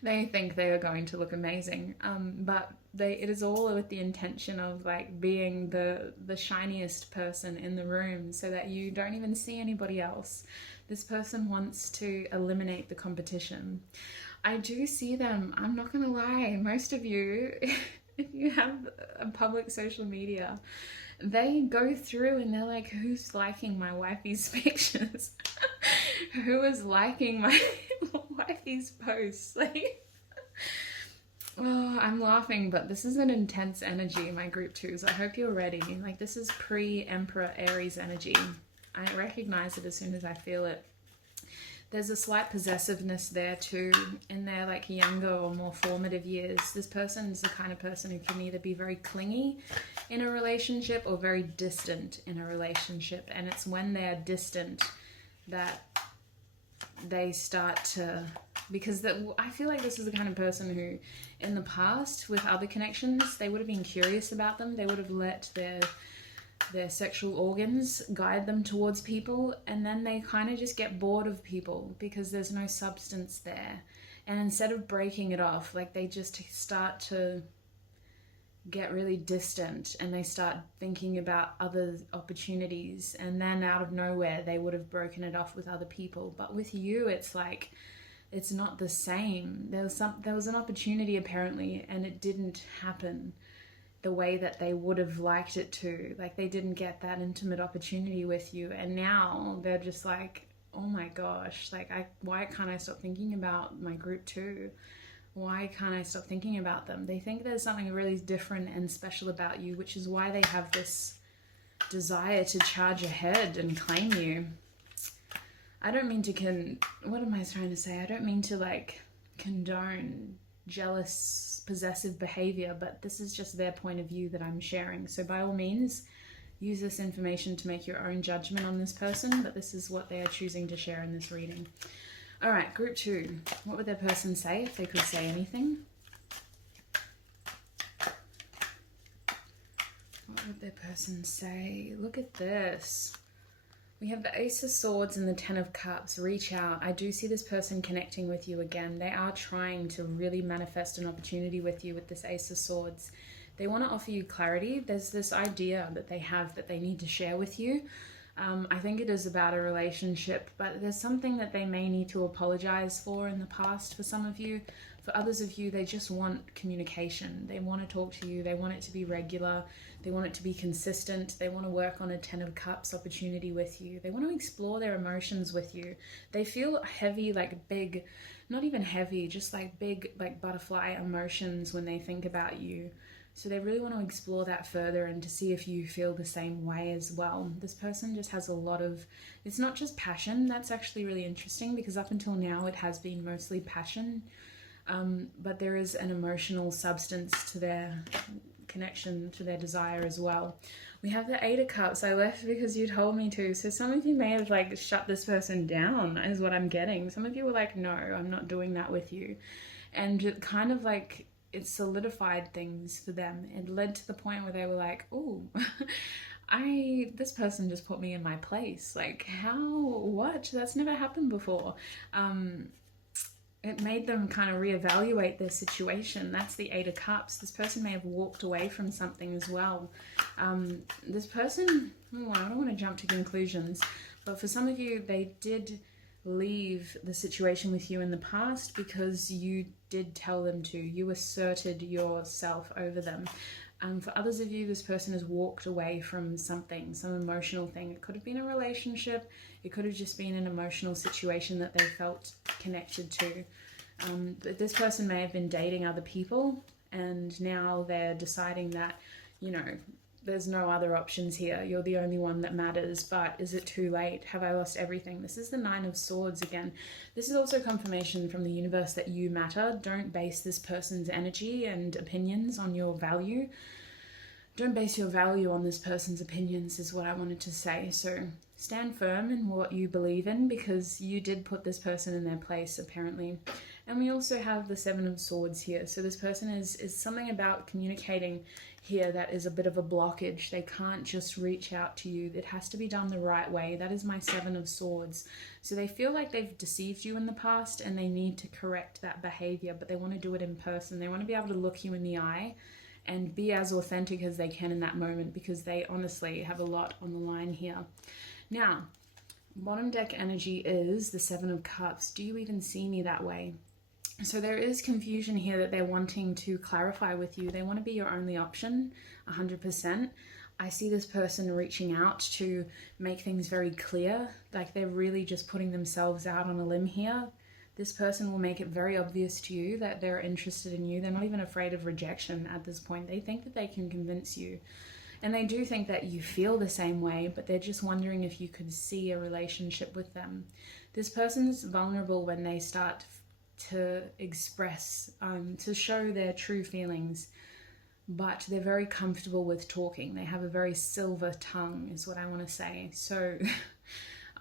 they think they are going to look amazing. But it is all with the intention of like being the shiniest person in the room, so that you don't even see anybody else. This person wants to eliminate the competition. I do see them, I'm not gonna lie, most of you, if you have a public social media, they go through and they're like, who's liking my wifey's pictures? Who is liking my wifey's posts? Like, oh, I'm laughing, but this is an intense energy, my group 2s. I hope you're ready. Like, this is pre-Emperor Aries energy. I recognize it as soon as I feel it. There's a slight possessiveness there too, in their like younger or more formative years. This person is the kind of person who can either be very clingy in a relationship or very distant in a relationship. And it's when they're distant that they start to, because I feel like this is the kind of person who in the past with other connections, they would have been curious about them. They would have let their sexual organs guide them towards people, and then they kind of just get bored of people because there's no substance there. And instead of breaking it off, like, they just start to get really distant and they start thinking about other opportunities, and then out of nowhere they would have broken it off with other people. But with you, it's like, it's not the same. There was an opportunity apparently, and it didn't happen the way that they would have liked it to. Like, they didn't get that intimate opportunity with you, and now they're just like, oh my gosh, like, why can't I stop thinking about my group 2? Why can't I stop thinking about them? They think there's something really different and special about you, which is why they have this desire to charge ahead and claim you. I don't mean to what am I trying to say? I don't mean to like condone jealous, possessive behavior, but this is just their point of view that I'm sharing. So by all means, use this information to make your own judgment on this person, but this is what they are choosing to share in this reading. All right, group 2. What would their person say if they could say anything? What would their person say? Look at this. We have the Ace of Swords and the Ten of Cups. Reach out. I do see this person connecting with you again. They are trying to really manifest an opportunity with you with this Ace of Swords. They want to offer you clarity. There's this idea that they have that they need to share with you. I think it is about a relationship, but there's something that they may need to apologize for in the past for some of you. For others of you, they just want communication. They want to talk to you. They want it to be regular. They want it to be consistent. They want to work on a Ten of Cups opportunity with you. They want to explore their emotions with you. They feel heavy, like big, not even heavy, just like big, like butterfly emotions when they think about you. So they really want to explore that further and to see if you feel the same way as well. This person just has a lot of, it's not just passion. That's actually really interesting, because up until now it has been mostly passion. But there is an emotional substance to their connection, to their desire as well. We have the Eight of Cups. I left because you told me to. So some of you may have like shut this person down, is what I'm getting. Some of you were like, no, I'm not doing that with you. And it kind of like, it solidified things for them. It led to the point where they were like, oh, this person just put me in my place. Like, how, what? That's never happened before. It made them kind of reevaluate their situation. That's the Eight of Cups. This person may have walked away from something as well. This person, I don't want to jump to conclusions, but for some of you, they did leave the situation with you in the past because you did tell them to. You asserted yourself over them. For others of you, this person has walked away from something, some emotional thing. It could have been a relationship. It could have just been an emotional situation that they felt connected to. But this person may have been dating other people, and now they're deciding that, you know, there's no other options here. You're the only one that matters, but is it too late? Have I lost everything? This is the Nine of Swords again. This is also confirmation from the universe that you matter. Don't base this person's energy and opinions on your value. Don't base your value on this person's opinions is what I wanted to say. So stand firm in what you believe in, because you did put this person in their place apparently. And we also have the Seven of Swords here. So this person is something about communicating here that is a bit of a blockage. They can't just reach out to you. It has to be done the right way. That is my Seven of Swords. So they feel like they've deceived you in the past and they need to correct that behavior, but they want to do it in person. They want to be able to look you in the eye and be as authentic as they can in that moment, because they honestly have a lot on the line here. Now, bottom deck energy is the Seven of Cups. Do you even see me that way? So there is confusion here that they're wanting to clarify with you. They want to be your only option, 100%. I see this person reaching out to make things very clear, like they're really just putting themselves out on a limb here. This person will make it very obvious to you that they're interested in you. They're not even afraid of rejection at this point. They think that they can convince you. And they do think that you feel the same way, but they're just wondering if you could see a relationship with them. This person's vulnerable when they start to express, to show their true feelings, but they're very comfortable with talking. They have a very silver tongue is what I want to say. So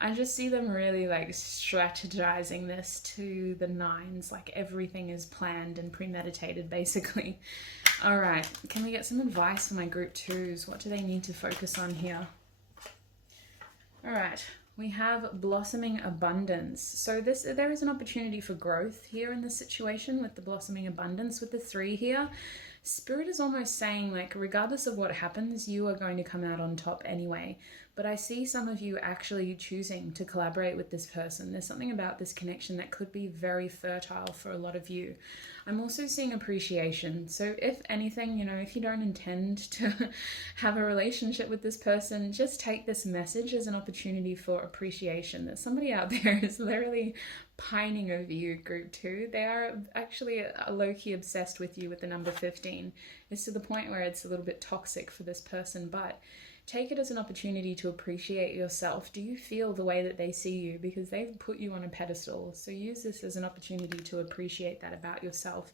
I just see them really like strategizing this to the nines, like everything is planned and premeditated basically. All right, can we get some advice for my group twos? What do they need to focus on here? All right, we have blossoming abundance. So there is an opportunity for growth here in this situation with the blossoming abundance with the 3 here. Spirit is almost saying, like, regardless of what happens, you are going to come out on top anyway. But I see some of you actually choosing to collaborate with this person. There's something about this connection that could be very fertile for a lot of you. I'm also seeing appreciation. So if anything, you know, if you don't intend to have a relationship with this person, just take this message as an opportunity for appreciation. That somebody out there is literally pining over you, group 2. They are actually low-key obsessed with you with the number 15. It's to the point where it's a little bit toxic for this person, but take it as an opportunity to appreciate yourself. Do you feel the way that they see you? Because they've put you on a pedestal. So use this as an opportunity to appreciate that about yourself.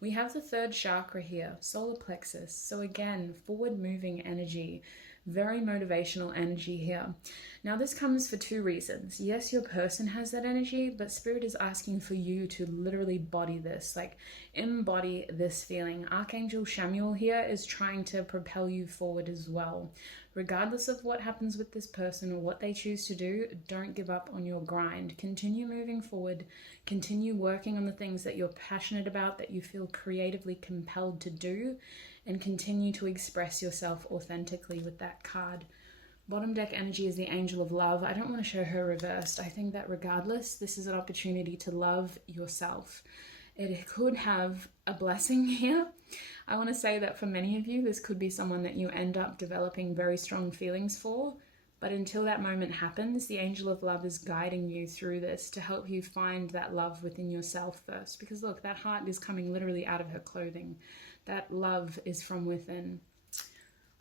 We have the 3rd chakra here, solar plexus. So again, forward moving energy, very motivational energy here. Now this comes for 2 reasons. Yes, your person has that energy, but Spirit is asking for you to literally body this, like embody this feeling. Archangel Chamuel here is trying to propel you forward as well. Regardless of what happens with this person or what they choose to do, don't give up on your grind. Continue moving forward. Continue working on the things that you're passionate about, that you feel creatively compelled to do, and continue to express yourself authentically with that card. Bottom deck energy is the Angel of Love. I don't want to show her reversed. I think that regardless, this is an opportunity to love yourself. It could have a blessing here. I want to say that for many of you, this could be someone that you end up developing very strong feelings for. But until that moment happens, the Angel of Love is guiding you through this to help you find that love within yourself first. Because look, that heart is coming literally out of her clothing. That love is from within.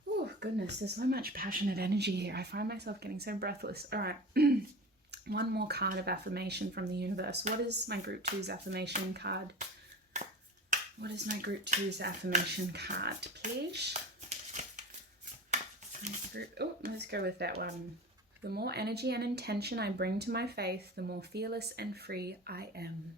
Oh, goodness, there's so much passionate energy here. I find myself getting so breathless. All right, one more card of affirmation from the universe. What is my group 2's affirmation card? What is my group 2's affirmation card, please? Oh, let's go with that one. The more energy and intention I bring to my faith, the more fearless and free I am.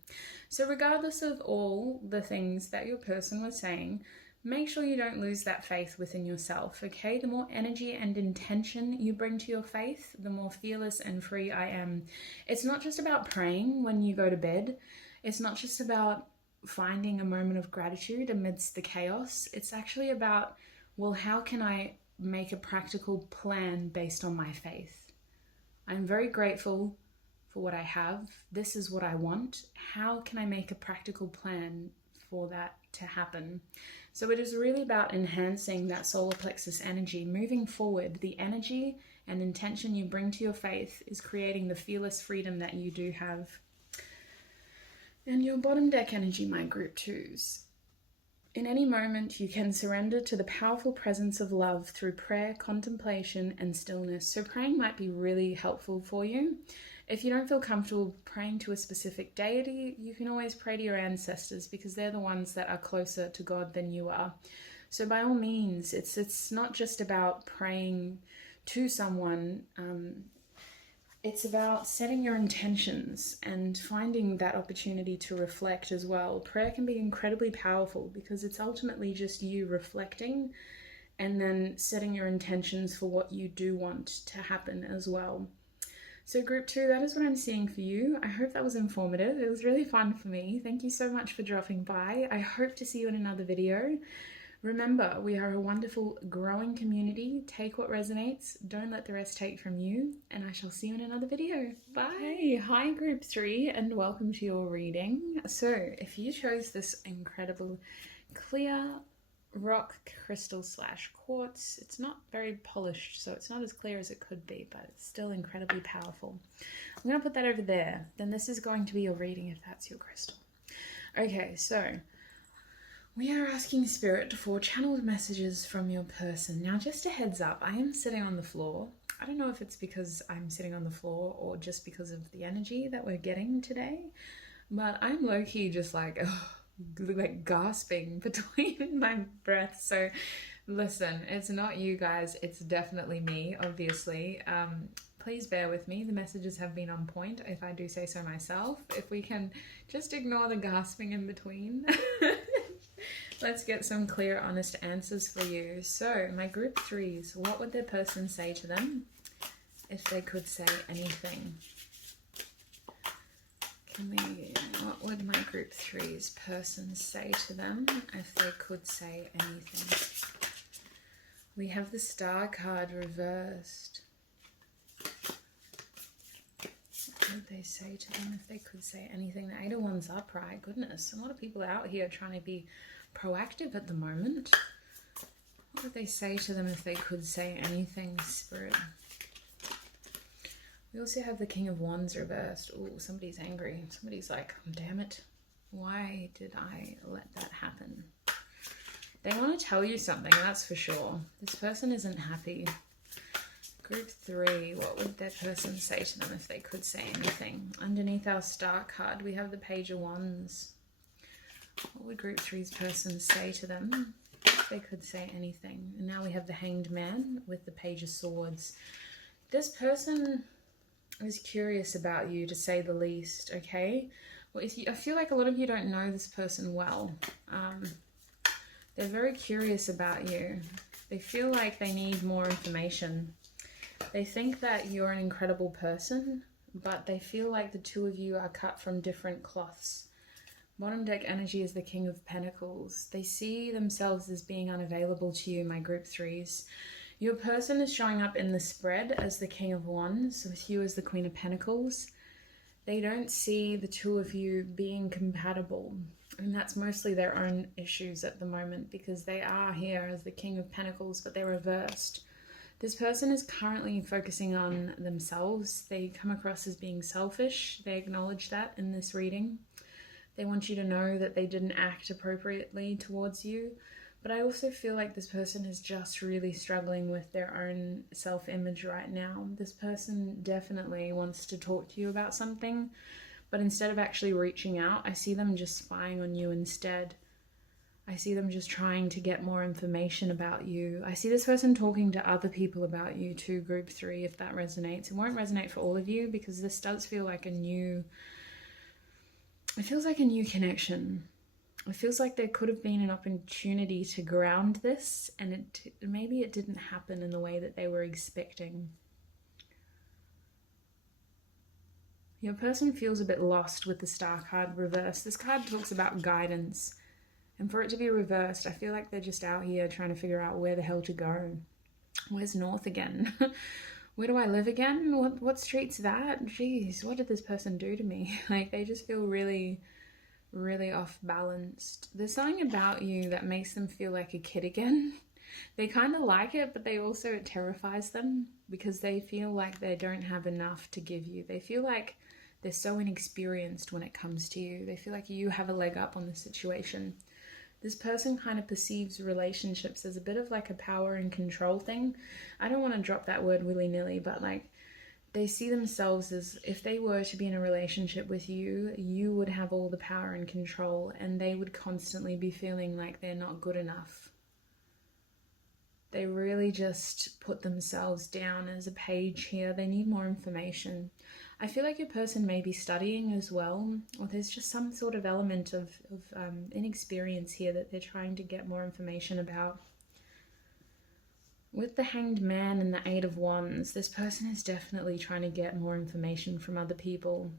So regardless of all the things that your person was saying, make sure you don't lose that faith within yourself, okay? The more energy and intention you bring to your faith, the more fearless and free I am. It's not just about praying when you go to bed. It's not just about finding a moment of gratitude amidst the chaos. It's actually about, well, how can I make a practical plan based on my faith? I'm very grateful for what I have. This is what I want. How can I make a practical plan for that to happen? So it is really about enhancing that solar plexus energy. Moving forward, the energy and intention you bring to your faith is creating the fearless freedom that you do have. And your bottom deck energy, my group 2s. In any moment, you can surrender to the powerful presence of love through prayer, contemplation, and stillness. So praying might be really helpful for you. If you don't feel comfortable praying to a specific deity, you can always pray to your ancestors because they're the ones that are closer to God than you are. So by all means, it's not just about praying to someone. It's about setting your intentions and finding that opportunity to reflect as well. Prayer can be incredibly powerful because it's ultimately just you reflecting and then setting your intentions for what you do want to happen as well. So group 2, that is what I'm seeing for you. I hope that was informative. It was really fun for me. Thank you so much for dropping by. I hope to see you in another video. Remember, we are a wonderful, growing community. Take what resonates. Don't let the rest take from you. And I shall see you in another video. Bye. Hey, hi group 3 and welcome to your reading. So if you chose this incredible clear rock crystal / quartz, it's not very polished, so it's not as clear as it could be, but it's still incredibly powerful. I'm going to put that over there. Then this is going to be your reading if that's your crystal. Okay, so we are asking Spirit for channeled messages from your person. Now, just a heads up, I am sitting on the floor. I don't know if it's because I'm sitting on the floor or just because of the energy that we're getting today, but I'm low-key just like gasping between my breaths. So listen, it's not you guys, it's definitely me, obviously. Please bear with me. The messages have been on point, if I do say so myself. If we can just ignore the gasping in between. Let's get some clear, honest answers for you. So, my group 3s, what would their person say to them if they could say anything? What would my group 3's person say to them if they could say anything? We have the Star card reversed. What would they say to them if they could say anything? The 8 of Wands upright. Goodness, a lot of people out here trying to be proactive at the moment. What would they say to them if they could say anything, Spirit? We also have the King of Wands reversed. Oh, somebody's angry. Somebody's like, oh, damn it. Why did I let that happen? They want to tell you something, that's for sure. This person isn't happy. Group 3, what would their person say to them if they could say anything? Underneath our Star card, we have the Page of Wands. What would group 3's person say to them if they could say anything? And now we have the Hanged Man with the Page of Swords. This person is curious about you, to say the least, okay? Well, I feel like a lot of you don't know this person well. They're very curious about you. They feel like they need more information. They think that you're an incredible person, but they feel like the two of you are cut from different cloths. Bottom deck energy is the King of Pentacles. They see themselves as being unavailable to you, my group 3s. Your person is showing up in the spread as the King of Wands, with you as the Queen of Pentacles. They don't see the two of you being compatible. And that's mostly their own issues at the moment, because they are here as the King of Pentacles, but they're reversed. This person is currently focusing on themselves. They come across as being selfish. They acknowledge that in this reading. They want you to know that they didn't act appropriately towards you. But I also feel like this person is just really struggling with their own self-image right now. This person definitely wants to talk to you about something, but instead of actually reaching out, I see them just spying on you instead. I see them just trying to get more information about you. I see this person talking to other people about you too, group 3, if that resonates. It won't resonate for all of you because this does feel like it feels like a new connection. It feels like there could have been an opportunity to ground this, and maybe it didn't happen in the way that they were expecting. Your person feels a bit lost with the Star card reversed. This card talks about guidance, and for it to be reversed, I feel like they're just out here trying to figure out where the hell to go. Where's north again? Where do I live again? What street's that? Jeez, what did this person do to me? Like, they just feel really, really off balanced. There's something about you that makes them feel like a kid again. They kind of like it, but it terrifies them because they feel like they don't have enough to give you. They feel like they're so inexperienced when it comes to you. They feel like you have a leg up on the situation. This person kind of perceives relationships as a bit of like a power and control thing. I don't want to drop that word willy-nilly, but like they see themselves as if they were to be in a relationship with you, you would have all the power and control, and they would constantly be feeling like they're not good enough. They really just put themselves down as a page here. They need more information. I feel like your person may be studying as well, or there's just some sort of element of inexperience here that they're trying to get more information about. With the Hanged Man and the Eight of Wands, this person is definitely trying to get more information from other people.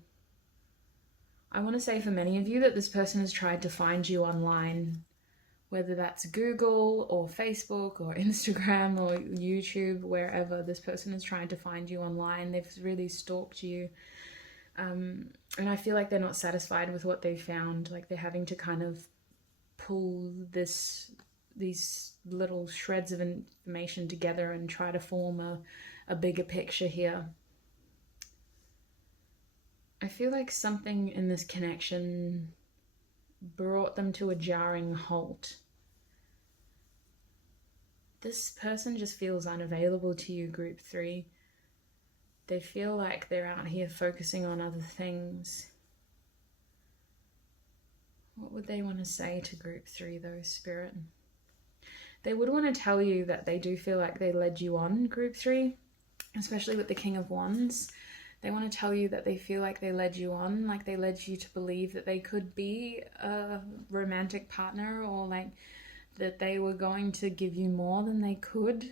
I want to say for many of you that this person has tried to find you online, whether that's Google or Facebook or Instagram or YouTube, wherever. This person is trying to find you online. They've really stalked you. And I feel like they're not satisfied with what they found. Like they're having to kind of pull these little shreds of information together and try to form a bigger picture here. I feel like something in this connection brought them to a jarring halt. This person just feels unavailable to you, group 3. They feel like they're out here focusing on other things. What would they want to say to group 3 though, Spirit? They would want to tell you that they do feel like they led you on, group 3, especially with the King of Wands. They want to tell you that they feel like they led you on, like they led you to believe that they could be a romantic partner, or like that they were going to give you more than they could.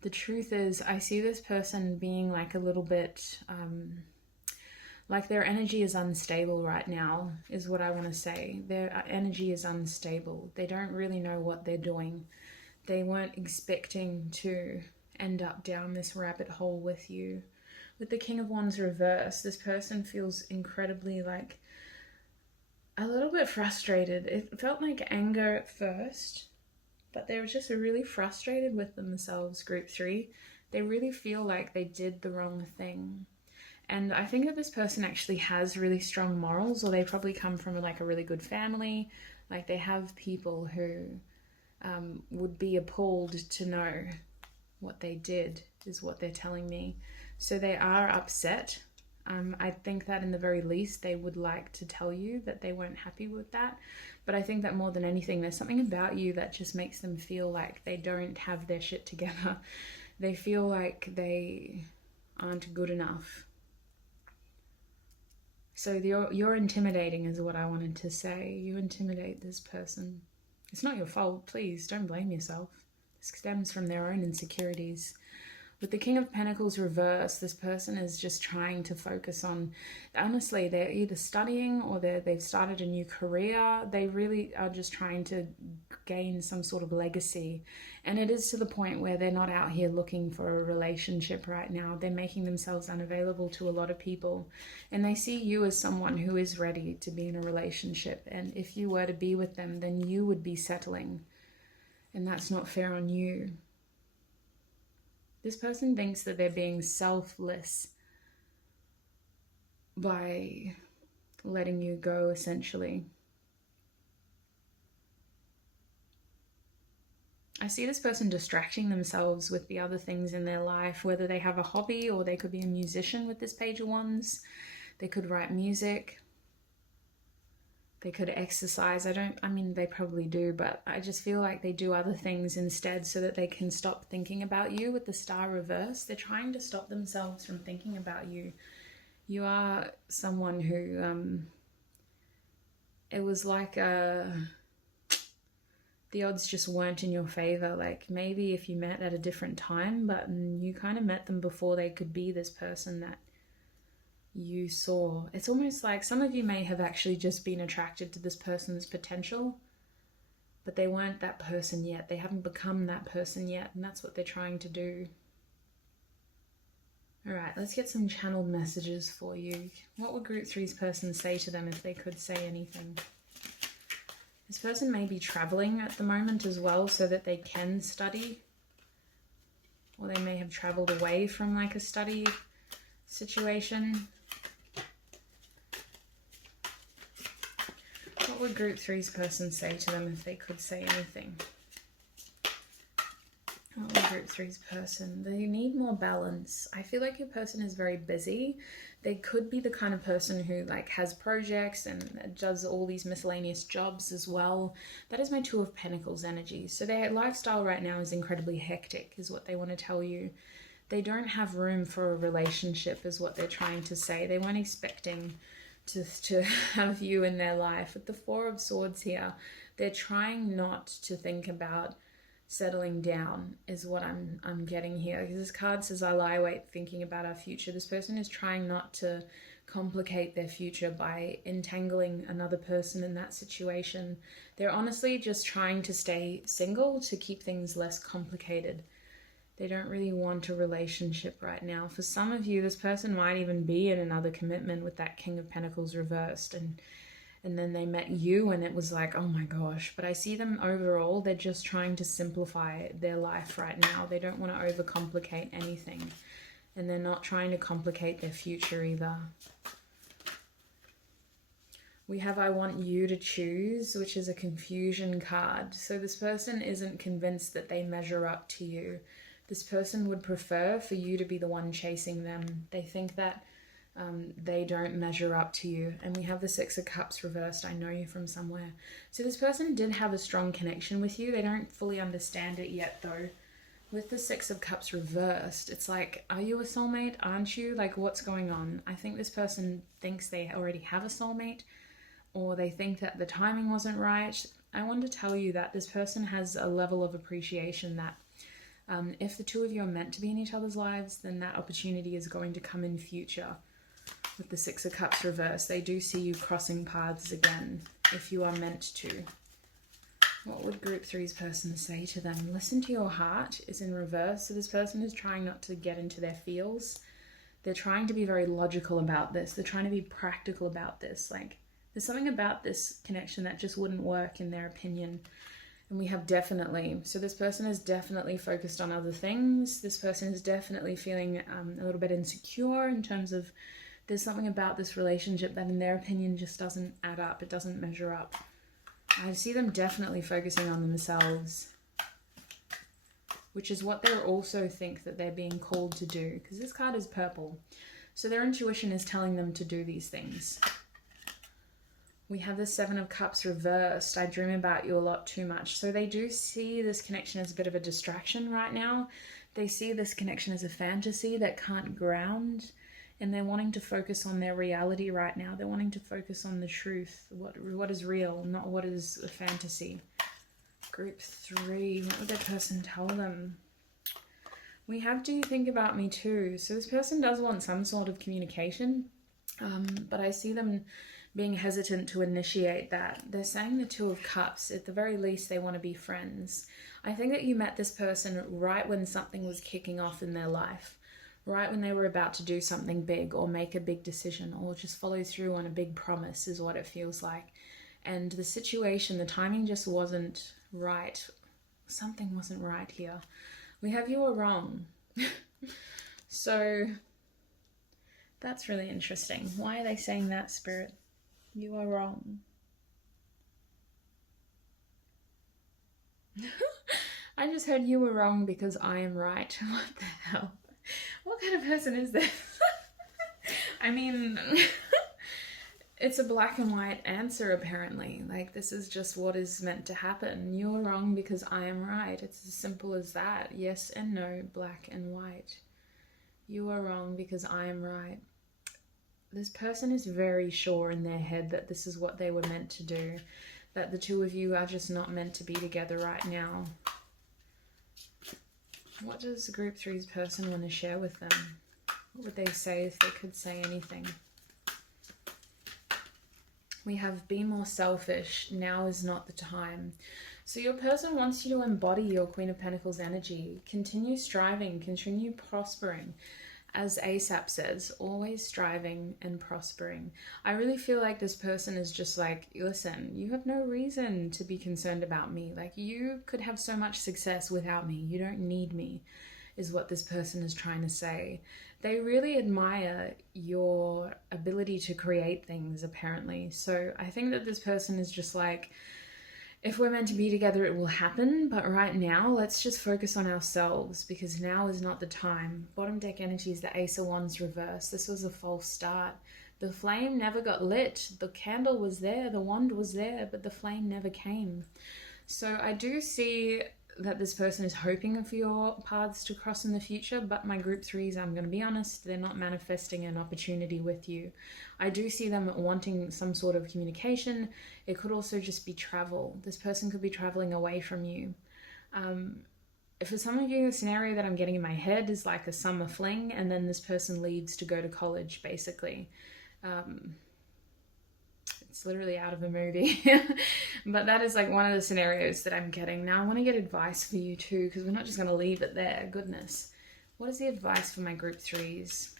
The truth is, I see this person being like a little bit, like their energy is unstable right now, is what I want to say. Their energy is unstable. They don't really know what they're doing. They weren't expecting to end up down this rabbit hole with you. With the King of Wands reverse, this person feels incredibly like a little bit frustrated. It felt like anger at first, but they were just really frustrated with themselves, group 3. They really feel like they did the wrong thing. And I think that this person actually has really strong morals, or they probably come from like a really good family. Like they have people who would be appalled to know what they did, is what they're telling me. So they are upset. I think that in the very least they would like to tell you that they weren't happy with that. But I think that more than anything, there's something about you that just makes them feel like they don't have their shit together. They feel like they aren't good enough. So you're intimidating is what I wanted to say. You intimidate this person. It's not your fault. Please don't blame yourself. This stems from their own insecurities. With the King of Pentacles reverse, this person is just trying to focus on, honestly, they're either studying or they've started a new career. They really are just trying to gain some sort of legacy. And it is to the point where they're not out here looking for a relationship right now. They're making themselves unavailable to a lot of people. And they see you as someone who is ready to be in a relationship. And if you were to be with them, then you would be settling. And that's not fair on you. This person thinks that they're being selfless by letting you go, essentially. I see this person distracting themselves with the other things in their life, whether they have a hobby or they could be a musician with this Page of Wands. They could write music. They could exercise. I mean, they probably do, but I just feel like they do other things instead so that they can stop thinking about you. With the Star reverse, they're trying to stop themselves from thinking about you. You are someone who, it was like the odds just weren't in your favor. Like maybe if you met at a different time, but you kind of met them before they could be this person that you saw. It's almost like some of you may have actually just been attracted to this person's potential, but they weren't that person yet. They haven't become that person yet, and that's what they're trying to do. All right, let's get some channeled messages for you. What would group 3's person say to them if they could say anything? This person may be traveling at the moment as well so that they can study, or they may have traveled away from like a study situation. What would group three's person say to them if they could say anything? What would group three's person? They need more balance. I feel like your person is very busy. They could be the kind of person who like has projects and does all these miscellaneous jobs as well. That is my Two of Pentacles energy. So their lifestyle right now is incredibly hectic, is what they want to tell you. They don't have room for a relationship, is what they're trying to say. They weren't expecting to have you in their life. With the Four of Swords here, they're trying not to think about settling down, is what I'm getting here. Because this card says, I lie awake thinking about our future. This person is trying not to complicate their future by entangling another person in that situation. They're honestly just trying to stay single to keep things less complicated. They don't really want a relationship right now. For some of you, this person might even be in another commitment with that King of Pentacles reversed, and then they met you and it was like, oh my gosh. But I see them overall, they're just trying to simplify their life right now. They don't want to overcomplicate anything, and they're not trying to complicate their future either. We have I want you to choose, which is a confusion card. So this person isn't convinced that they measure up to you. This person would prefer for you to be the one chasing them. They think that they don't measure up to you. And we have the Six of Cups reversed. I know you from somewhere. So this person did have a strong connection with you. They don't fully understand it yet though. With the Six of Cups reversed, it's like, are you a soulmate? Aren't you? Like, what's going on? I think this person thinks they already have a soulmate, or they think that the timing wasn't right. I want to tell you that this person has a level of appreciation that if the two of you are meant to be in each other's lives, then that opportunity is going to come in future. With the Six of Cups reversed, they do see you crossing paths again if you are meant to. What would group three's person say to them? Listen to your heart is in reverse. So this person is trying not to get into their feels. They're trying to be very logical about this. They're trying to be practical about this. Like, there's something about this connection that just wouldn't work in their opinion. And we have definitely. So this person is definitely focused on other things. This person is definitely feeling a little bit insecure in terms of there's something about this relationship that in their opinion just doesn't add up. It doesn't measure up. I see them definitely focusing on themselves, which is what they also think that they're being called to do, because this card is purple. So their intuition is telling them to do these things. We have the Seven of Cups reversed. I dream about you a lot too much. So they do see this connection as a bit of a distraction right now. They see this connection as a fantasy that can't ground. And they're wanting to focus on their reality right now. They're wanting to focus on the truth. What is real, not what is a fantasy. Group three. What would that person tell them? We have Do You Think About Me Too? So this person does want some sort of communication. But I see them being hesitant to initiate that. They're saying the Two of Cups. At the very least, they want to be friends. I think that you met this person right when something was kicking off in their life, right when they were about to do something big or make a big decision or just follow through on a big promise is what it feels like. And the situation, the timing just wasn't right. Something wasn't right here. We have You Are Wrong. So that's really interesting. Why are they saying that, Spirit? You are wrong. I just heard you were wrong because I am right. What the hell? What kind of person is this? I mean, it's a black and white answer apparently. Like, this is just what is meant to happen. You are wrong because I am right. It's as simple as that. Yes and no, black and white. You are wrong because I am right. This person is very sure in their head that this is what they were meant to do, that the two of you are just not meant to be together right now. What does group three's person want to share with them? What would they say if they could say anything? We have Be More Selfish. Now is not the time. So your person wants you to embody your Queen of Pentacles energy. Continue striving, continue prospering. As ASAP says, always striving and prospering. I really feel like this person is just like, listen, you have no reason to be concerned about me. Like, you could have so much success without me. You don't need me, is what this person is trying to say. They really admire your ability to create things, apparently. So I think that this person is just like, if we're meant to be together, it will happen. But right now, let's just focus on ourselves, because now is not the time. Bottom deck energy is the Ace of Wands reverse. This was a false start. The flame never got lit. The candle was there, the wand was there, but the flame never came. So I do see that this person is hoping for your paths to cross in the future, but my group threes, I'm going to be honest, they're not manifesting an opportunity with you. I do see them wanting some sort of communication. It could also just be travel. This person could be traveling away from you. For some of you, the scenario that I'm getting in my head is like a summer fling, and then this person leaves to go to college, basically. It's literally out of a movie. But that is like one of the scenarios that I'm getting. Now I want to get advice for you too, because we're not just going to leave it there. Goodness. What is the advice for my group threes?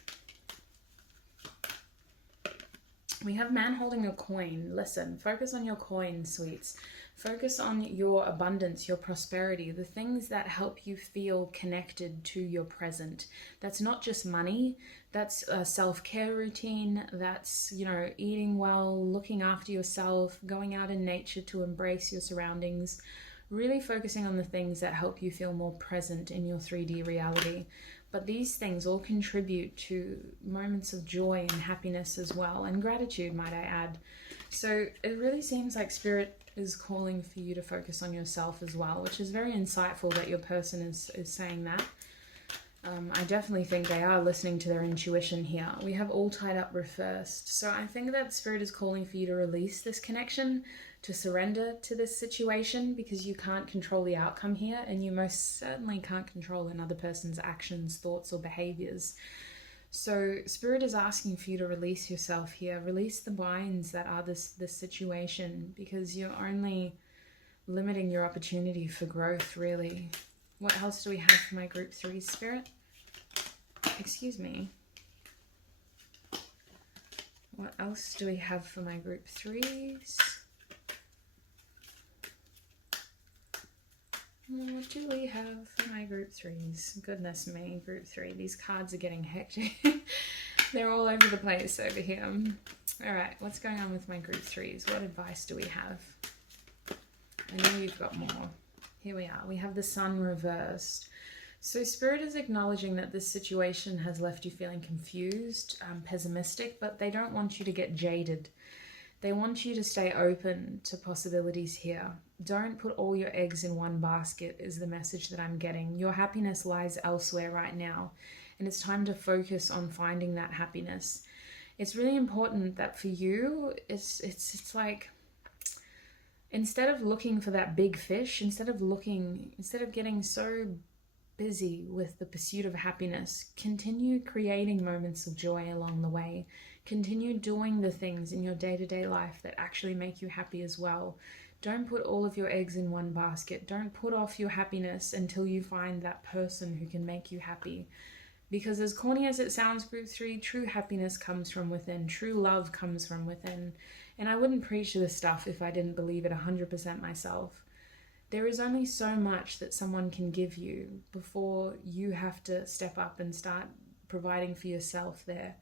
We have man holding a coin. Listen, focus on your coin, sweets. Focus on your abundance, your prosperity, the things that help you feel connected to your present. That's not just money. That's a self-care routine. That's, eating well, looking after yourself, going out in nature to embrace your surroundings. Really focusing on the things that help you feel more present in your 3D reality. But these things all contribute to moments of joy and happiness as well, and gratitude, might I add. So it really seems like Spirit is calling for you to focus on yourself as well, which is very insightful that your person is saying that. I definitely think they are listening to their intuition here. We have all tied up reversed. So I think that Spirit is calling for you to release this connection, to surrender to this situation, because you can't control the outcome here, and you most certainly can't control another person's actions, thoughts, or behaviors. So Spirit is asking for you to release yourself here, release the binds that are this situation, because you're only limiting your opportunity for growth, really. What else do we have for my group three, Spirit? Excuse me. What else do we have for my group threes? What do we have for my group threes? Goodness me, group three. These cards are getting hectic. They're all over the place over here. All right, what's going on with my group threes? What advice do we have? I know you've got more. Here we are. We have the Sun reversed. So Spirit is acknowledging that this situation has left you feeling confused, pessimistic, but they don't want you to get jaded. They want you to stay open to possibilities here. Don't put all your eggs in one basket is the message that I'm getting. Your happiness lies elsewhere right now, and it's time to focus on finding that happiness. It's really important that for you, it's like, instead of looking for that big fish, instead of getting so busy with the pursuit of happiness, continue creating moments of joy along the way. Continue doing the things in your day-to-day life that actually make you happy as well. Don't put all of your eggs in one basket. Don't put off your happiness until you find that person who can make you happy. Because as corny as it sounds, group three, true happiness comes from within. True love comes from within. And I wouldn't preach this stuff if I didn't believe it 100% myself. There is only so much that someone can give you before you have to step up and start providing for yourself there.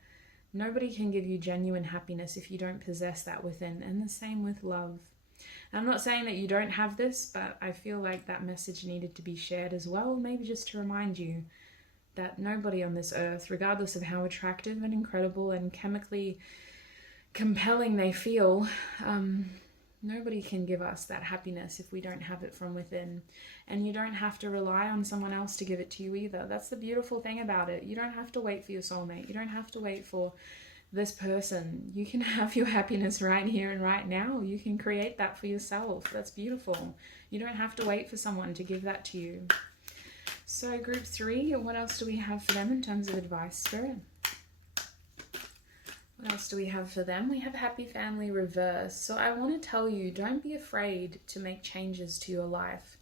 Nobody can give you genuine happiness if you don't possess that within, and the same with love. And I'm not saying that you don't have this, but I feel like that message needed to be shared as well, maybe just to remind you that nobody on this earth, regardless of how attractive and incredible and chemically compelling they feel, nobody can give us that happiness if we don't have it from within. And you don't have to rely on someone else to give it to you either. That's the beautiful thing about it. You don't have to wait for your soulmate. You don't have to wait for this person. You can have your happiness right here and right now. You can create that for yourself. That's beautiful. You don't have to wait for someone to give that to you. So group three, what else do we have for them in terms of advice, Spirit? What else do we have for them? We have happy family reverse. So I want to tell you, don't be afraid to make changes to your life.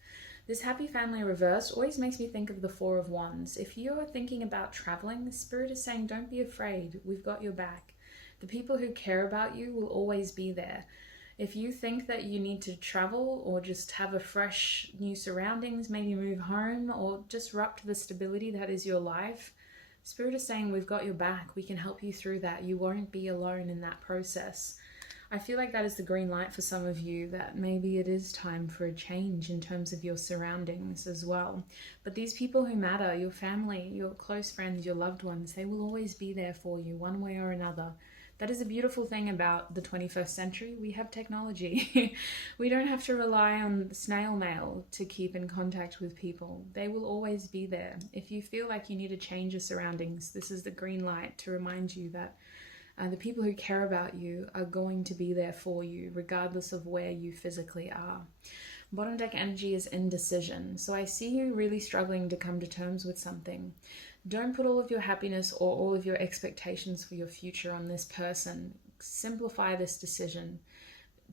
This happy family reverse always makes me think of the Four of Wands. If you're thinking about traveling, the Spirit is saying, don't be afraid. We've got your back. The people who care about you will always be there. If you think that you need to travel or just have a fresh new surroundings, maybe move home or disrupt the stability that is your life, Spirit is saying we've got your back. We can help you through that. You won't be alone in that process. I feel like that is the green light for some of you, that maybe it is time for a change in terms of your surroundings as well. But these people who matter, your family, your close friends, your loved ones, they will always be there for you one way or another. That is a beautiful thing about the 21st century. We have technology. We don't have to rely on snail mail to keep in contact with people. They will always be there. If you feel like you need to change your surroundings, this is the green light to remind you that the people who care about you are going to be there for you, regardless of where you physically are. Bottom deck energy is indecision. So I see you really struggling to come to terms with something. Don't put all of your happiness or all of your expectations for your future on this person. Simplify this decision.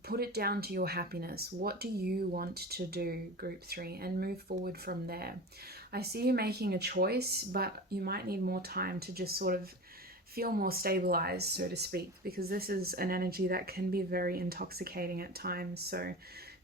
Put it down to your happiness. What do you want to do, group 3, and move forward from there. I see you making a choice, but you might need more time to just sort of feel more stabilized, so to speak, because this is an energy that can be very intoxicating at times. So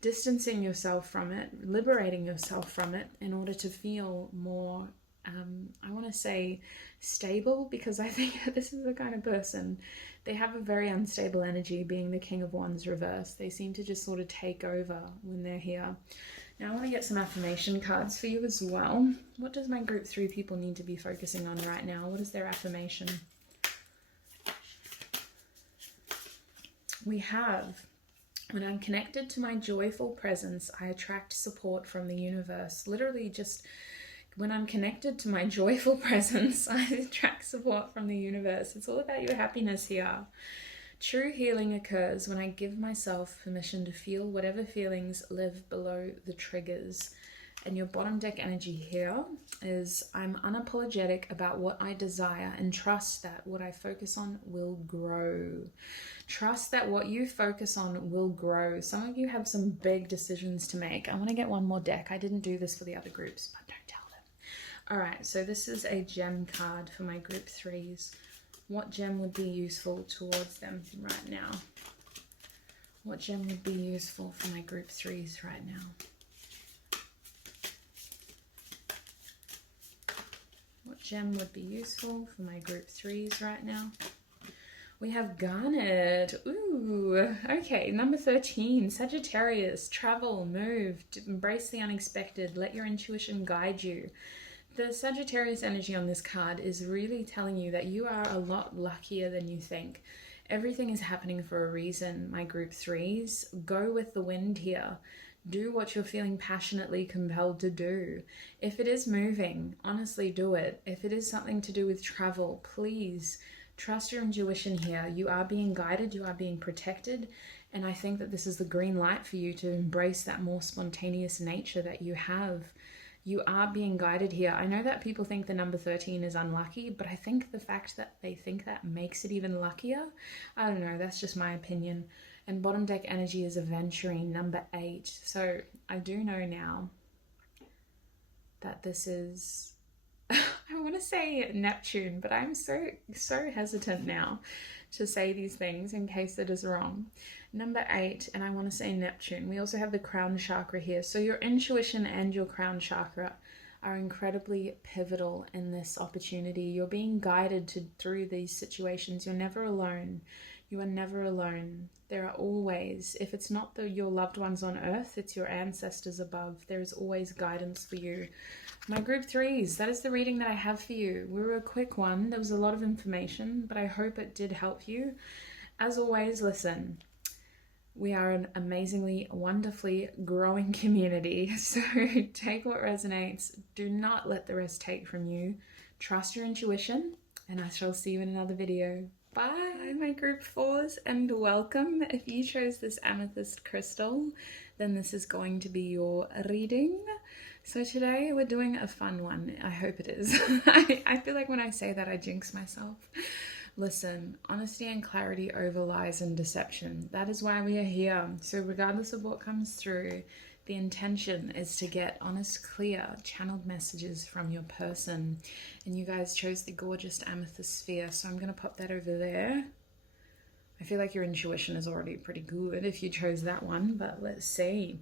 distancing yourself from it, liberating yourself from it in order to feel more, I want to say stable, because I think this is the kind of person, they have a very unstable energy, being the King of Wands reverse. They seem to just sort of take over when they're here. Now I want to get some affirmation cards for you as well. What does my group 3 people need to be focusing on right now? What is their affirmation? We have, when I'm connected to my joyful presence, I attract support from the universe. Literally just when I'm connected to my joyful presence, I attract support from the universe. It's all about your happiness here. True healing occurs when I give myself permission to feel whatever feelings live below the triggers. And your bottom deck energy here is, I'm unapologetic about what I desire and trust that what I focus on will grow. Trust that what you focus on will grow. Some of you have some big decisions to make. I want to get one more deck. I didn't do this for the other groups, but don't tell them. All right, so this is a gem card for my group 3s. What gem would be useful towards them right now? What gem would be useful for my group 3s right now? What gem would be useful for my group 3s right now? We have Garnet. Ooh, okay. Number 13, Sagittarius. Travel, move, embrace the unexpected. Let your intuition guide you. The Sagittarius energy on this card is really telling you that you are a lot luckier than you think. Everything is happening for a reason, my group 3s. Go with the wind here. Do what you're feeling passionately compelled to do. If it is moving, honestly do it. If it is something to do with travel, please trust your intuition here. You are being guided, you are being protected, and I think that this is the green light for you to embrace that more spontaneous nature that you have. You are being guided here. I know that people think the number 13 is unlucky, but I think the fact that they think that makes it even luckier. I don't know, that's just my opinion. And bottom deck energy is aventurine, number 8. So I do know now that this is, I want to say Neptune, but I'm so hesitant now to say these things in case it is wrong. Number 8, and I want to say Neptune. We also have the crown chakra here. So your intuition and your crown chakra are incredibly pivotal in this opportunity. You're being guided through these situations. You're never alone. You are never alone. There are always, if it's not your loved ones on earth, it's your ancestors above. There is always guidance for you. My group 3s, that is the reading that I have for you. We were a quick one. There was a lot of information, but I hope it did help you. As always, listen, we are an amazingly, wonderfully growing community. So take what resonates. Do not let the rest take from you. Trust your intuition, and I shall see you in another video. Bye, my group 4s, and welcome. If you chose this amethyst crystal, then this is going to be your reading. So today we're doing a fun one. I hope it is. I feel like when I say that, I jinx myself. Listen, honesty and clarity over lies and deception. That is why we are here. So regardless of what comes through, the intention is to get honest, clear, channeled messages from your person. And you guys chose the gorgeous amethyst sphere, so I'm going to pop that over there. I feel like your intuition is already pretty good if you chose that one, but let's see.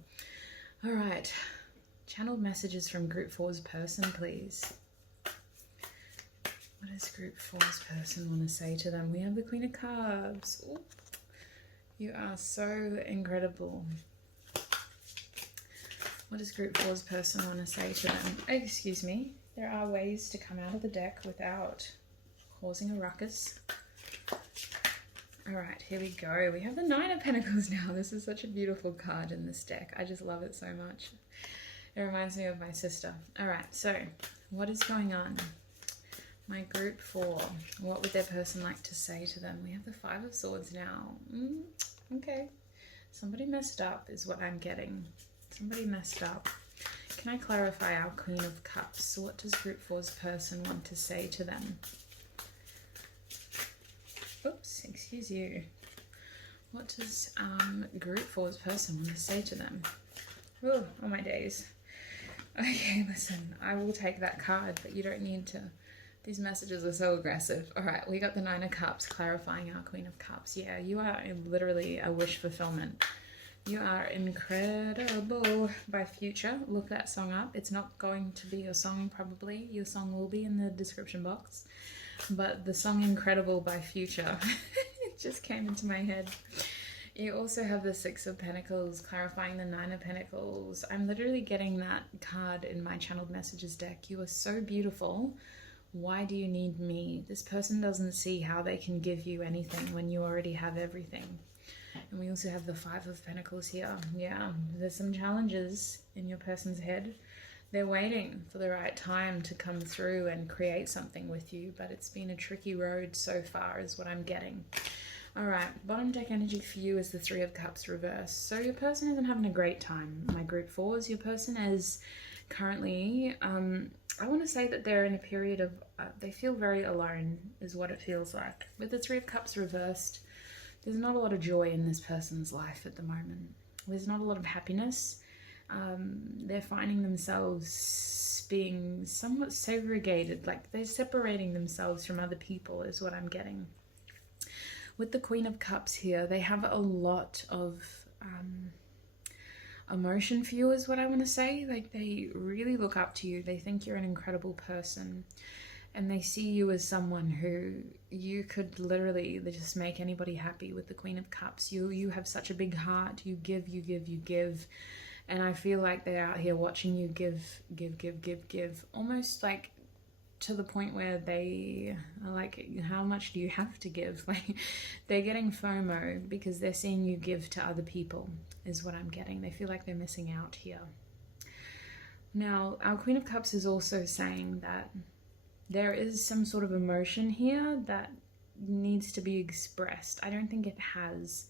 All right. Channeled messages from group 4's person, please. What does group 4's person want to say to them? We have the Queen of Cups. Ooh, you are so incredible. What does group 4's person want to say to them? Oh, excuse me. There are ways to come out of the deck without causing a ruckus. Alright, here we go. We have the Nine of Pentacles now. This is such a beautiful card in this deck. I just love it so much. It reminds me of my sister. Alright, so what is going on? My group 4. What would their person like to say to them? We have the Five of Swords now. Okay. Somebody messed up is what I'm getting. Somebody messed up. Can I clarify our Queen of Cups? What does group 4's person want to say to them? Oops, excuse you. What does group 4's person want to say to them? Oh my days. Okay, listen, I will take that card, but you don't need to. These messages are so aggressive. All right, we got the Nine of Cups clarifying our Queen of Cups. Yeah, you are literally a wish fulfillment. You are incredible by Future. Look that song up. It's not going to be your song probably. Your song will be in the description box. But the song Incredible by Future, it just came into my head. You also have the Six of Pentacles clarifying the Nine of Pentacles. I'm literally getting that card in my channeled messages deck. You are so beautiful. Why do you need me? This person doesn't see how they can give you anything when you already have everything. And we also have the Five of Pentacles here. Yeah, there's some challenges in your person's head. They're waiting for the right time to come through and create something with you, but it's been a tricky road so far is what I'm getting. All right, bottom deck energy for you is the Three of Cups reversed. So your person isn't having a great time. My group 4s, your person is currently, I want to say that they're in a period of, they feel very alone is what it feels like. With the Three of Cups reversed, there's not a lot of joy in this person's life at the moment. There's not a lot of happiness. They're finding themselves being somewhat segregated, like they're separating themselves from other people is what I'm getting. With the Queen of Cups here, they have a lot of emotion for you is what I want to say. Like they really look up to you. They think you're an incredible person. And they see you as someone who you could literally just make anybody happy with the Queen of Cups. You have such a big heart. You give, you give, you give. And I feel like they're out here watching you give. Almost like to the point where they are like, how much do you have to give? Like they're getting FOMO because they're seeing you give to other people is what I'm getting. They feel like they're missing out here. Now, our Queen of Cups is also saying that there is some sort of emotion here that needs to be expressed. I don't think it has.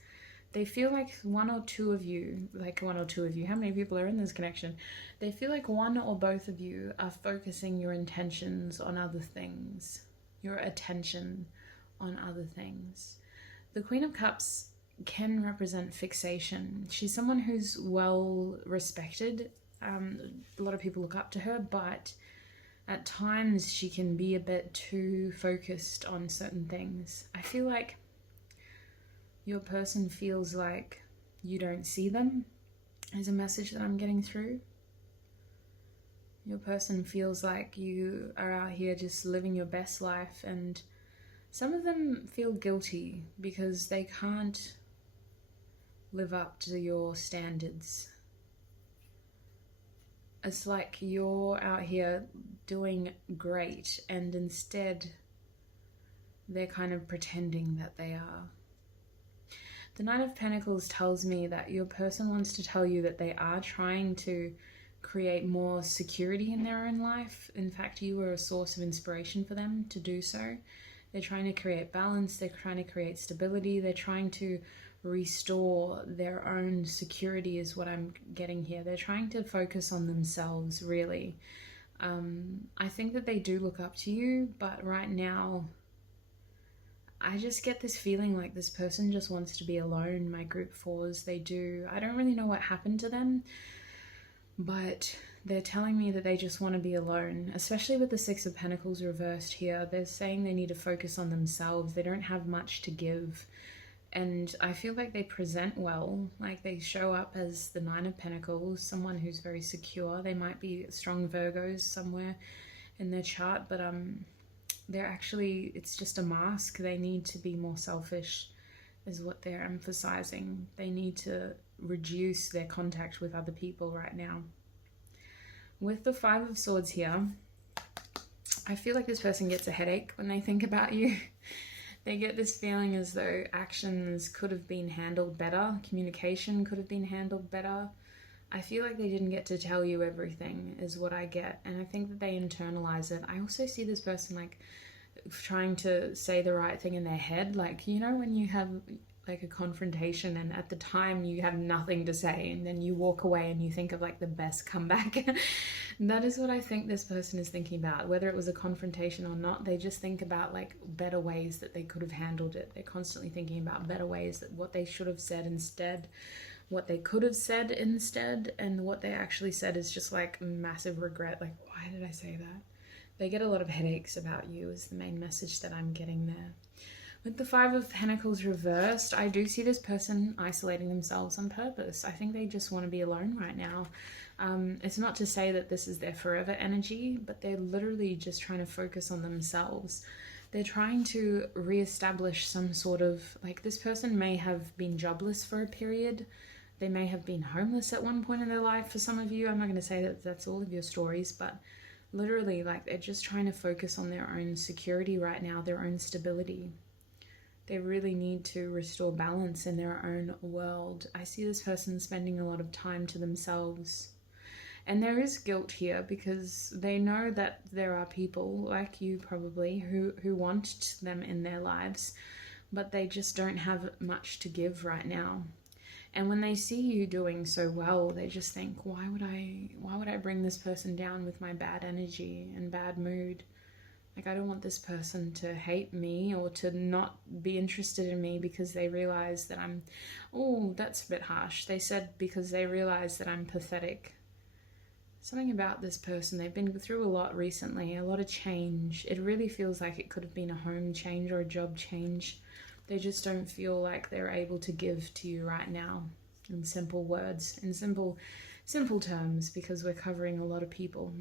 They feel like one or two of you, how many people are in this connection? They feel like one or both of you are focusing your intentions on other things, your attention on other things. The Queen of Cups can represent fixation. She's someone who's well respected. A lot of people look up to her, but at times she can be a bit too focused on certain things. I feel like your person feels like you don't see them is a message that I'm getting through. Your person feels like you are out here just living your best life, and some of them feel guilty because they can't live up to your standards. It's like you're out here doing great and instead they're kind of pretending that they are. The Nine of Pentacles tells me that your person wants to tell you that they are trying to create more security in their own life. In fact, you were a source of inspiration for them to do so. They're trying to create balance. They're trying to create stability. They're trying to restore their own security is what I'm getting here. They're trying to focus on themselves, really. I think that they do look up to you, but right now I just get this feeling like this person just wants to be alone. My group 4s, they do. I don't really know what happened to them, but they're telling me that they just want to be alone, especially with the Six of Pentacles reversed here. They're saying they need to focus on themselves. They don't have much to give. And I feel like they present well, like they show up as the Nine of Pentacles, someone who's very secure. They might be strong Virgos somewhere in their chart, but it's just a mask. They need to be more selfish is what they're emphasizing. They need to reduce their contact with other people right now. With the Five of Swords here, I feel like this person gets a headache when they think about you. They get this feeling as though actions could have been handled better, communication could have been handled better. I feel like they didn't get to tell you everything is what I get, and I think that they internalize it. I also see this person like trying to say the right thing in their head, like, you know, when you have like a confrontation and at the time you have nothing to say and then you walk away and you think of like the best comeback. That is what I think this person is thinking about. Whether it was a confrontation or not, they just think about like better ways that they could have handled it. They're constantly thinking about better ways, that what they should have said instead, what they could have said instead, and what they actually said is just like massive regret. Like, why did I say that? They get a lot of headaches about you is the main message that I'm getting there. With the Five of Pentacles reversed, I do see this person isolating themselves on purpose. I think they just want to be alone right now. It's not to say that this is their forever energy, but they're literally just trying to focus on themselves. They're trying to reestablish some sort of, like, this person may have been jobless for a period. They may have been homeless at one point in their life for some of you. I'm not going to say that that's all of your stories, but literally, like, they're just trying to focus on their own security right now, their own stability. They really need to restore balance in their own world. I see this person spending a lot of time to themselves. And there is guilt here because they know that there are people like you probably who want them in their lives, but they just don't have much to give right now. And when they see you doing so well, they just think, why would I bring this person down with my bad energy and bad mood? Like, I don't want this person to hate me or to not be interested in me because they realize that I'm, oh, that's a bit harsh. They said because they realize that I'm pathetic. Something about this person, they've been through a lot recently, a lot of change. It really feels like it could have been a home change or a job change. They just don't feel like they're able to give to you right now in simple words, in simple terms, because we're covering a lot of people.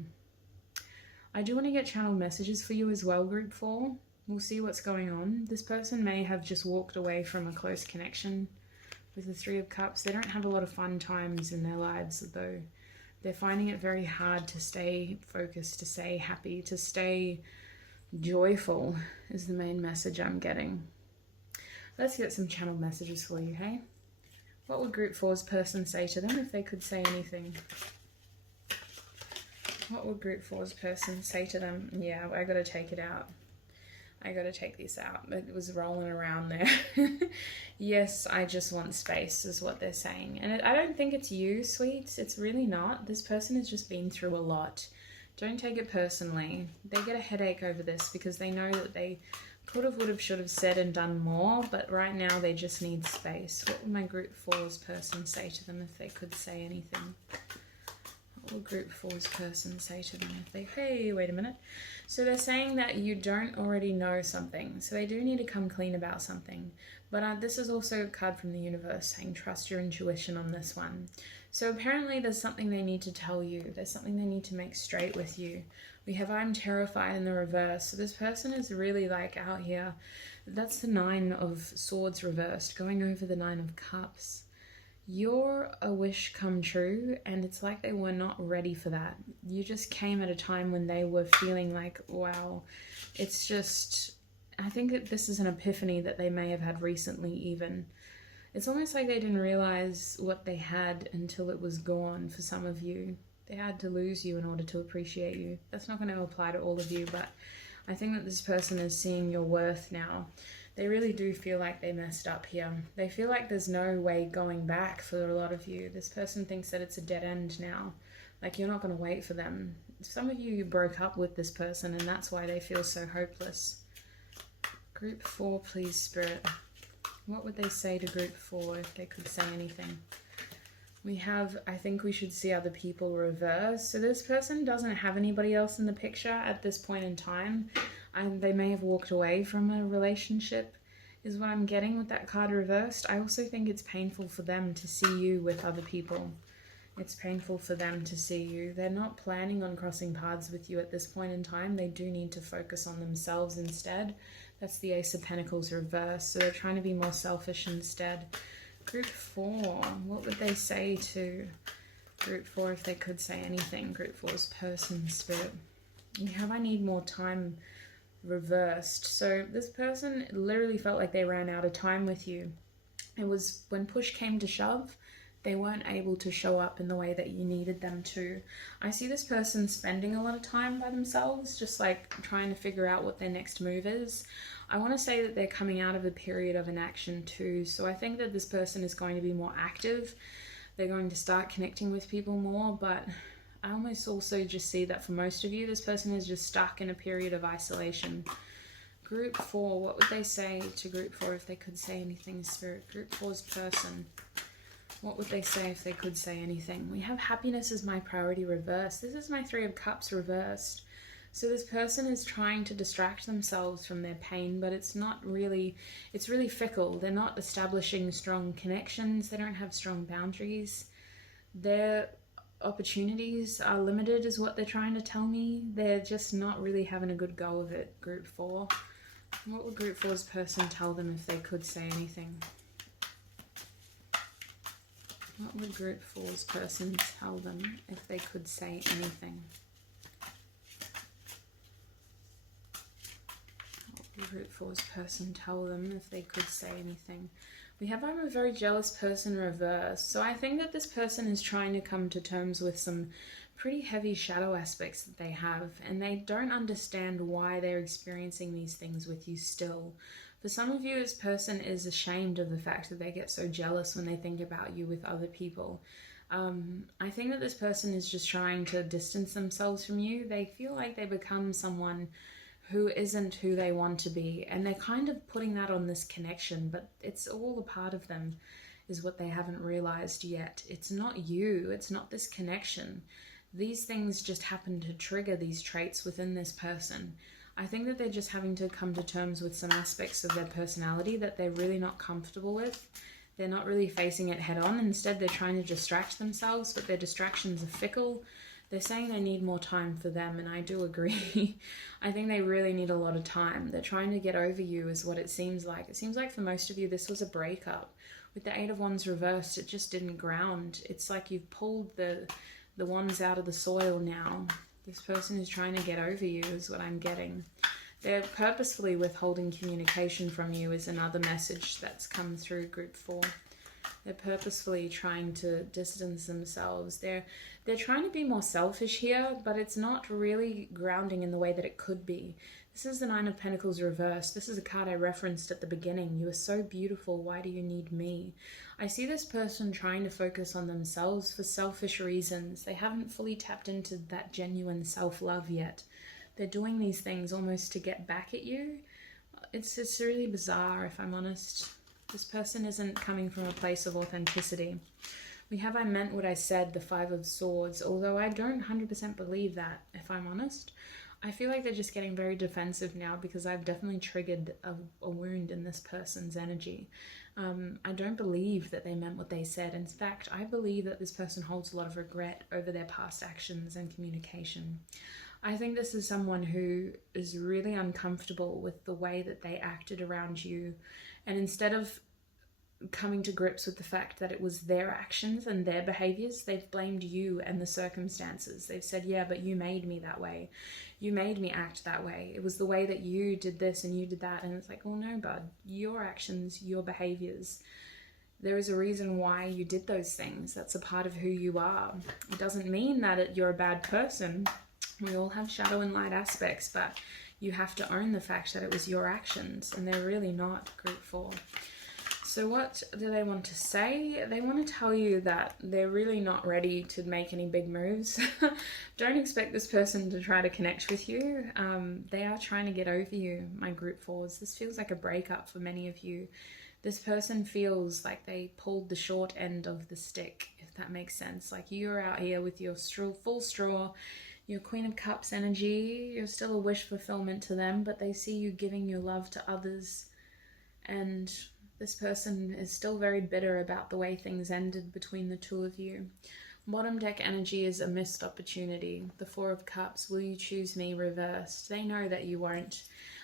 I do want to get channeled messages for you as well, Group 4. We'll see what's going on. This person may have just walked away from a close connection with the Three of Cups. They don't have a lot of fun times in their lives, though. They're finding it very hard to stay focused, to stay happy, to stay joyful is the main message I'm getting. Let's get some channeled messages for you, hey? What would Group 4's person say to them if they could say anything? What would Group 4's person say to them? Yeah, I gotta take it out. I gotta take this out. It was rolling around there. Yes, I just want space is what they're saying. And I don't think it's you, sweets. It's really not. This person has just been through a lot. Don't take it personally. They get a headache over this because they know that they could have, would have, should have said and done more, but right now they just need space. What would my Group 4's person say to them if they could say anything? What will Group 4's person say to them if they, hey, wait a minute. So they're saying that you don't already know something. So they do need to come clean about something. But this is also a card from the universe saying trust your intuition on this one. So apparently there's something they need to tell you. There's something they need to make straight with you. We have I'm terrified in the reverse. So this person is really like out here. That's the Nine of Swords reversed, going over the Nine of Cups. You're a wish come true, and it's like they were not ready for that. You just came at a time when they were feeling like, wow, it's just, I think that this is an epiphany that they may have had recently even. It's almost like they didn't realize what they had until it was gone for some of you. They had to lose you in order to appreciate you. That's not going to apply to all of you, but I think that this person is seeing your worth now. They really do feel like they messed up here. They feel like there's no way going back for a lot of you. This person thinks that it's a dead end now. Like you're not going to wait for them. Some of you broke up with this person and that's why they feel so hopeless. Group 4, please, Spirit. What would they say to Group 4 if they could say anything? We have, I think we should see other people reverse. So this person doesn't have anybody else in the picture at this point in time. They may have walked away from a relationship is what I'm getting with that card reversed. I also think it's painful for them to see you with other people. It's painful for them to see you. They're not planning on crossing paths with you at this point in time. They do need to focus on themselves instead. That's the Ace of Pentacles reversed. So they're trying to be more selfish instead. Group 4, what would they say to Group 4 if they could say anything? Group 4's person, spirit. We have I need more time reversed. So this person literally felt like they ran out of time with you. It was when push came to shove, they weren't able to show up in the way that you needed them to. I see this person spending a lot of time by themselves, just like trying to figure out what their next move is. I want to say that they're coming out of a period of inaction too. So I think that this person is going to be more active. They're going to start connecting with people more, but I almost also just see that for most of you, this person is just stuck in a period of isolation. Group 4, what would they say to Group 4 if they could say anything, Spirit? Group 4's person. What would they say if they could say anything? We have happiness as my priority reversed. This is my 3 of Cups reversed. So this person is trying to distract themselves from their pain, but it's not really, it's really fickle. They're not establishing strong connections. They don't have strong boundaries. Their opportunities are limited is what they're trying to tell me. They're just not really having a good go of it, Group 4. What would Group 4's person tell them if they could say anything? What would Group 4's person tell them if they could say anything? What would Group 4's person tell them if they could say anything? We have I'm a very jealous person reversed. So I think that this person is trying to come to terms with some pretty heavy shadow aspects that they have, and they don't understand why they're experiencing these things with you still. For some of you, this person is ashamed of the fact that they get so jealous when they think about you with other people. I think that this person is just trying to distance themselves from you. They feel like they become someone who isn't who they want to be, and they're kind of putting that on this connection, but it's all a part of them is what they haven't realized yet. It's not you, it's not this connection. These things just happen to trigger these traits within this person. I think that they're just having to come to terms with some aspects of their personality that they're really not comfortable with. They're not really facing it head on. Instead, they're trying to distract themselves, but their distractions are fickle. They're saying they need more time for them, and I do agree. I think they really need a lot of time. They're trying to get over you is what it seems like. It seems like for most of you, this was a breakup. With the 8 of Wands reversed, it just didn't ground. It's like you've pulled the wands out of the soil now. This person is trying to get over you is what I'm getting. They're purposefully withholding communication from you is another message that's come through Group 4. They're purposefully trying to distance themselves. They're trying to be more selfish here, but it's not really grounding in the way that it could be. This is the 9 of Pentacles reversed. This is a card I referenced at the beginning. You are so beautiful. Why do you need me? I see this person trying to focus on themselves for selfish reasons. They haven't fully tapped into that genuine self-love yet. They're doing these things almost to get back at you. It's really bizarre, if I'm honest. This person isn't coming from a place of authenticity. We have I meant what I said, the 5 of Swords, although I don't 100% believe that, if I'm honest. I feel like they're just getting very defensive now because I've definitely triggered a wound in this person's energy. I don't believe that they meant what they said. In fact, I believe that this person holds a lot of regret over their past actions and communication. I think this is someone who is really uncomfortable with the way that they acted around you. And instead of coming to grips with the fact that it was their actions and their behaviors, they've blamed you and the circumstances. They've said, yeah, but you made me that way. You made me act that way. It was the way that you did this and you did that. And it's like, oh no, bud, your actions, your behaviors. There is a reason why you did those things. That's a part of who you are. It doesn't mean that you're a bad person. We all have shadow and light aspects, but you have to own the fact that it was your actions, and they're really not, Group 4. So what do they want to say? They want to tell you that they're really not ready to make any big moves. Don't expect this person to try to connect with you. They are trying to get over you, my Group 4s. This feels like a breakup for many of you. This person feels like they pulled the short end of the stick, if that makes sense. Like you're out here with your full straw, your Queen of Cups energy. You're still a wish fulfillment to them, but they see you giving your love to others. And this person is still very bitter about the way things ended between the two of you. Bottom deck energy is a missed opportunity. The Four of Cups, will you choose me reversed? They know that you won't.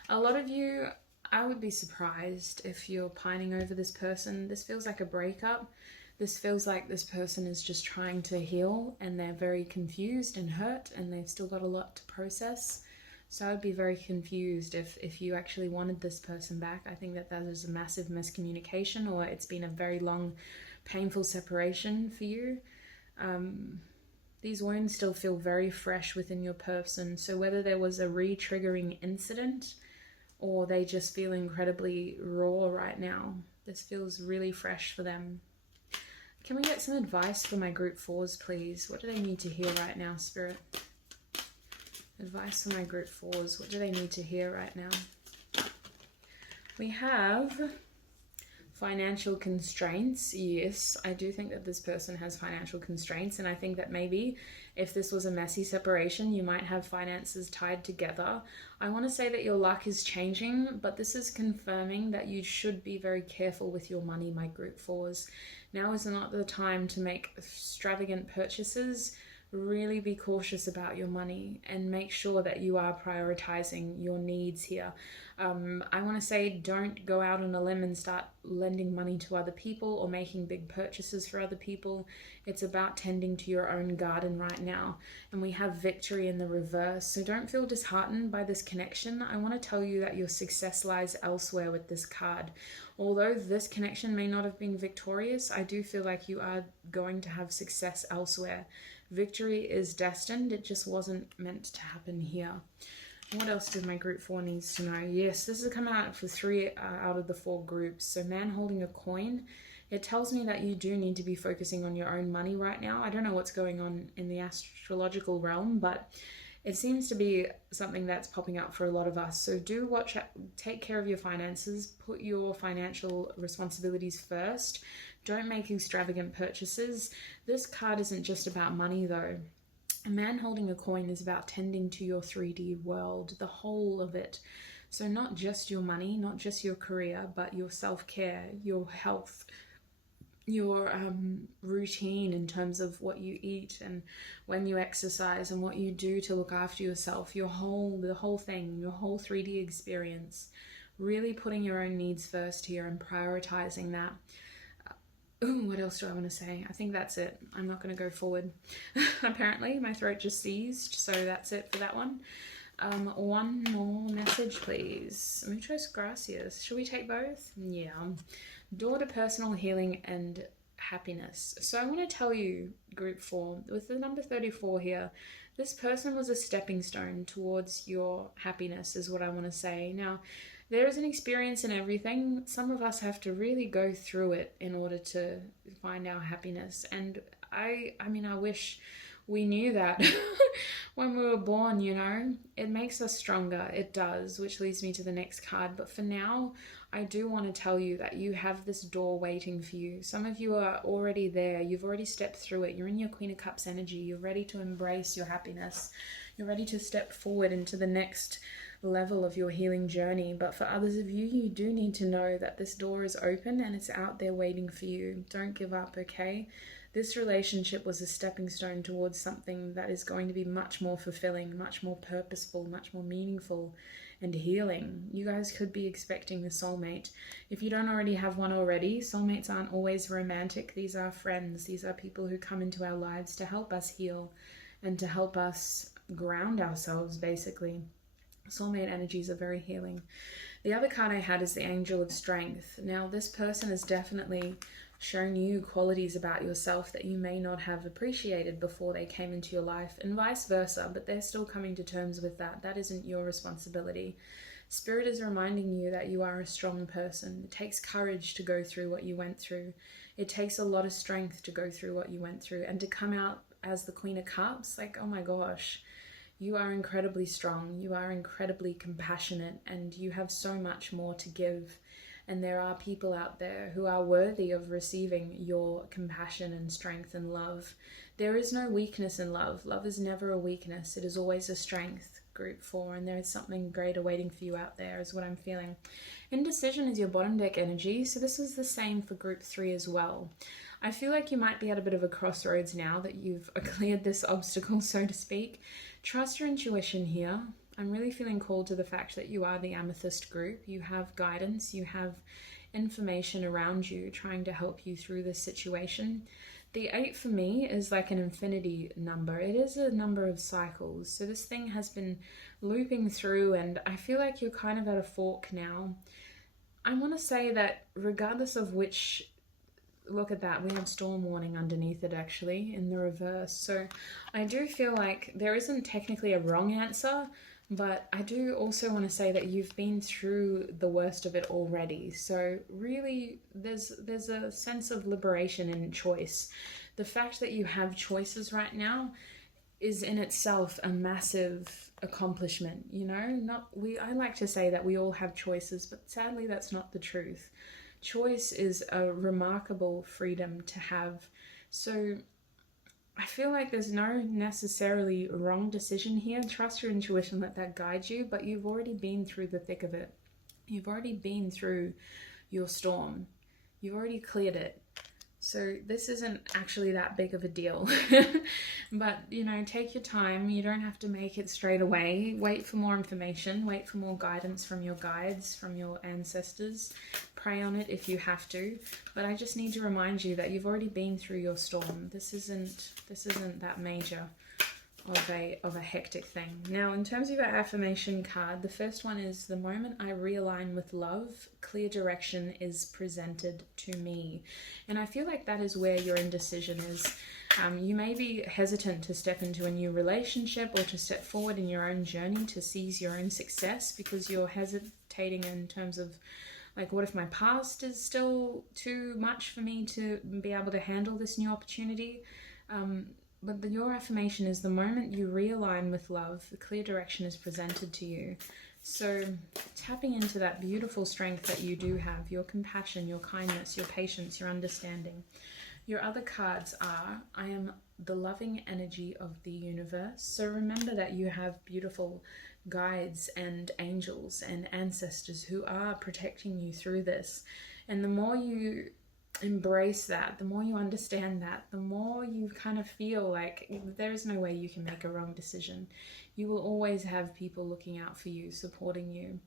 A lot of you, I would be surprised if you're pining over this person. This feels like a breakup. This feels like this person is just trying to heal and they're very confused and hurt and they've still got a lot to process. So I would be very confused if you actually wanted this person back. I think that is a massive miscommunication, or it's been a very long, painful separation for you. These wounds still feel very fresh within your person. So whether there was a re-triggering incident or they just feel incredibly raw right now, this feels really fresh for them. Can we get some advice for my group fours, please? What do they need to hear right now, Spirit? Advice for my group fours. What do they need to hear right now? We have financial constraints. Yes, I do think that this person has financial constraints, and I think that maybe if this was a messy separation, you might have finances tied together. I want to say that your luck is changing, but this is confirming that you should be very careful with your money, my group fours. Now is not the time to make extravagant purchases. Really be cautious about your money and make sure that you are prioritizing your needs here. I want to say don't go out on a limb and start lending money to other people or making big purchases for other people. It's about tending to your own garden right now. And we have victory in the reverse. So don't feel disheartened by this connection. I want to tell you that your success lies elsewhere with this card. Although this connection may not have been victorious, I do feel like you are going to have success elsewhere. Victory is destined. It just wasn't meant to happen here. What else did my group 4 needs to know? Yes, this has come out for 3 out of the 4 groups. So man holding a coin. It tells me that you do need to be focusing on your own money right now. I don't know what's going on in the astrological realm, but it seems to be something that's popping up for a lot of us. So do watch, take care of your finances, put your financial responsibilities first. Don't make extravagant purchases. This card isn't just about money though. A man holding a coin is about tending to your 3D world, the whole of it. So not just your money, not just your career, but your self-care, your health, your routine in terms of what you eat and when you exercise and what you do to look after yourself, the whole thing, your whole 3D experience. Really putting your own needs first here and prioritizing that. What else do I want to say? I think that's it. I'm not going to go forward. Apparently, my throat just seized, so that's it for that one. One more message, please. Muchas gracias. Should we take both? Yeah. Door to personal healing and happiness. So I want to tell you, group 4, with the number 34 here, this person was a stepping stone towards your happiness, is what I want to say. Now, there is an experience in everything. Some of us have to really go through it in order to find our happiness. And I mean, I wish we knew that when we were born, you know. It makes us stronger. It does, which leads me to the next card. But for now, I do want to tell you that you have this door waiting for you. Some of you are already there. You've already stepped through it. You're in your Queen of Cups energy. You're ready to embrace your happiness. You're ready to step forward into the next level of your healing journey. But for others of you, you do need to know that this door is open and it's out there waiting for you. Don't give up, okay? This relationship was a stepping stone towards something that is going to be much more fulfilling, much more purposeful, much more meaningful and healing. You guys could be expecting a soulmate. If you don't already have one already, soulmates aren't always romantic. These are friends. These are people who come into our lives to help us heal and to help us ground ourselves, basically. Soulmate energies are very healing. The other card I had is the Angel of Strength. Now, this person has definitely shown you qualities about yourself that you may not have appreciated before they came into your life, and vice versa, but they're still coming to terms with that. That isn't your responsibility. Spirit is reminding you that you are a strong person. It takes courage to go through what you went through. It takes a lot of strength to go through what you went through, and to come out as the Queen of Cups, like, oh my gosh, you are incredibly strong, you are incredibly compassionate, and you have so much more to give. And there are people out there who are worthy of receiving your compassion and strength and love. There is no weakness in love. Love is never a weakness. It is always a strength. group 4, and there is something greater waiting for you out there is what I'm feeling. Indecision is your bottom deck energy, so this is the same for group 3 as well. I feel like you might be at a bit of a crossroads now that you've cleared this obstacle, so to speak. Trust your intuition here. I'm really feeling called to the fact that you are the amethyst group. You have guidance, you have information around you trying to help you through this situation. The 8 for me is like an infinity number. It is a number of cycles. So this thing has been looping through, and I feel like you're kind of at a fork now. I want to say that regardless of which, look at that, we have storm warning underneath it actually in the reverse. So I do feel like there isn't technically a wrong answer, but I do also want to say that you've been through the worst of it already. So really, there's a sense of liberation in choice. The fact that you have choices right now is in itself a massive accomplishment, you know? I like to say that we all have choices, but sadly that's not the truth. Choice is a remarkable freedom to have. So I feel like there's no necessarily wrong decision here. Trust your intuition, let that guide you, but you've already been through the thick of it. You've already been through your storm. You've already cleared it. So this isn't actually that big of a deal. But, you know, take your time. You don't have to make it straight away. Wait for more information. Wait for more guidance from your guides, from your ancestors. Pray on it if you have to. But I just need to remind you that you've already been through your storm. This isn't that major of a hectic thing. Now, in terms of your affirmation card, the first one is, the moment I realign with love, clear direction is presented to me. And I feel like that is where your indecision is. You may be hesitant to step into a new relationship or to step forward in your own journey to seize your own success because you're hesitating in terms of, like, what if my past is still too much for me to be able to handle this new opportunity? But your affirmation is, the moment you realign with love, the clear direction is presented to you. So tapping into that beautiful strength that you do have, your compassion, your kindness, your patience, your understanding. Your other cards are, I am the loving energy of the universe. So remember that you have beautiful guides and angels and ancestors who are protecting you through this. And the more you embrace that, the more you understand that, the more you kind of feel like there is no way you can make a wrong decision. You will always have people looking out for you, supporting you,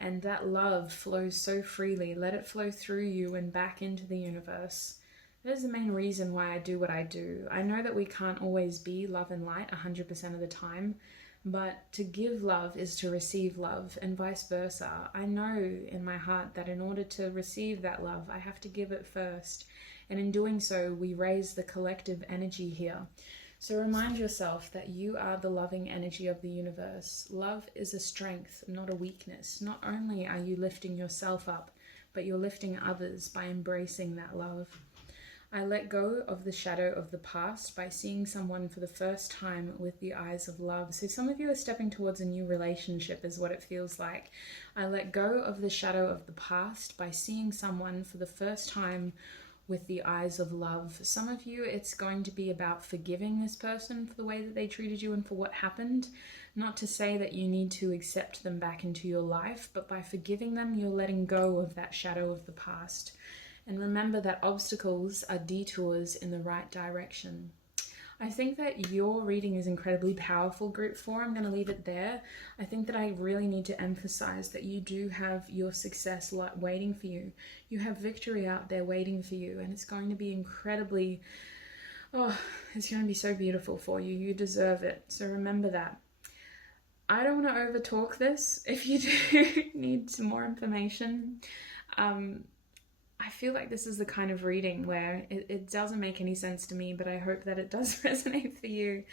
and that love flows so freely. Let it flow through you and back into the universe. That is the main reason why I do what I do. I know that we can't always be love and light 100% of the time, but to give love is to receive love, and vice versa. I know in my heart that in order to receive that love, I have to give it first. And in doing so, we raise the collective energy here. So remind yourself that you are the loving energy of the universe. Love is a strength, not a weakness. Not only are you lifting yourself up, but you're lifting others by embracing that love. I let go of the shadow of the past by seeing someone for the first time with the eyes of love. So some of you are stepping towards a new relationship is what it feels like. I let go of the shadow of the past by seeing someone for the first time with the eyes of love. Some of you, it's going to be about forgiving this person for the way that they treated you and for what happened. Not to say that you need to accept them back into your life, but by forgiving them, you're letting go of that shadow of the past. And remember that obstacles are detours in the right direction. I think that your reading is incredibly powerful, Group 4. I'm going to leave it there. I think that I really need to emphasize that you do have your success waiting for you. You have victory out there waiting for you, and it's going to be incredibly, it's going to be so beautiful for you. You deserve it. So remember that. I don't want to overtalk this. If you do need some more information, I feel like this is the kind of reading where it doesn't make any sense to me, but I hope that it does resonate for you.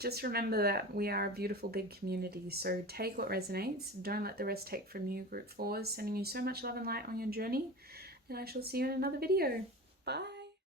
Just remember that we are a beautiful big community, so take what resonates. Don't let the rest take from you, Group 4s. Sending you so much love and light on your journey, and I shall see you in another video. Bye!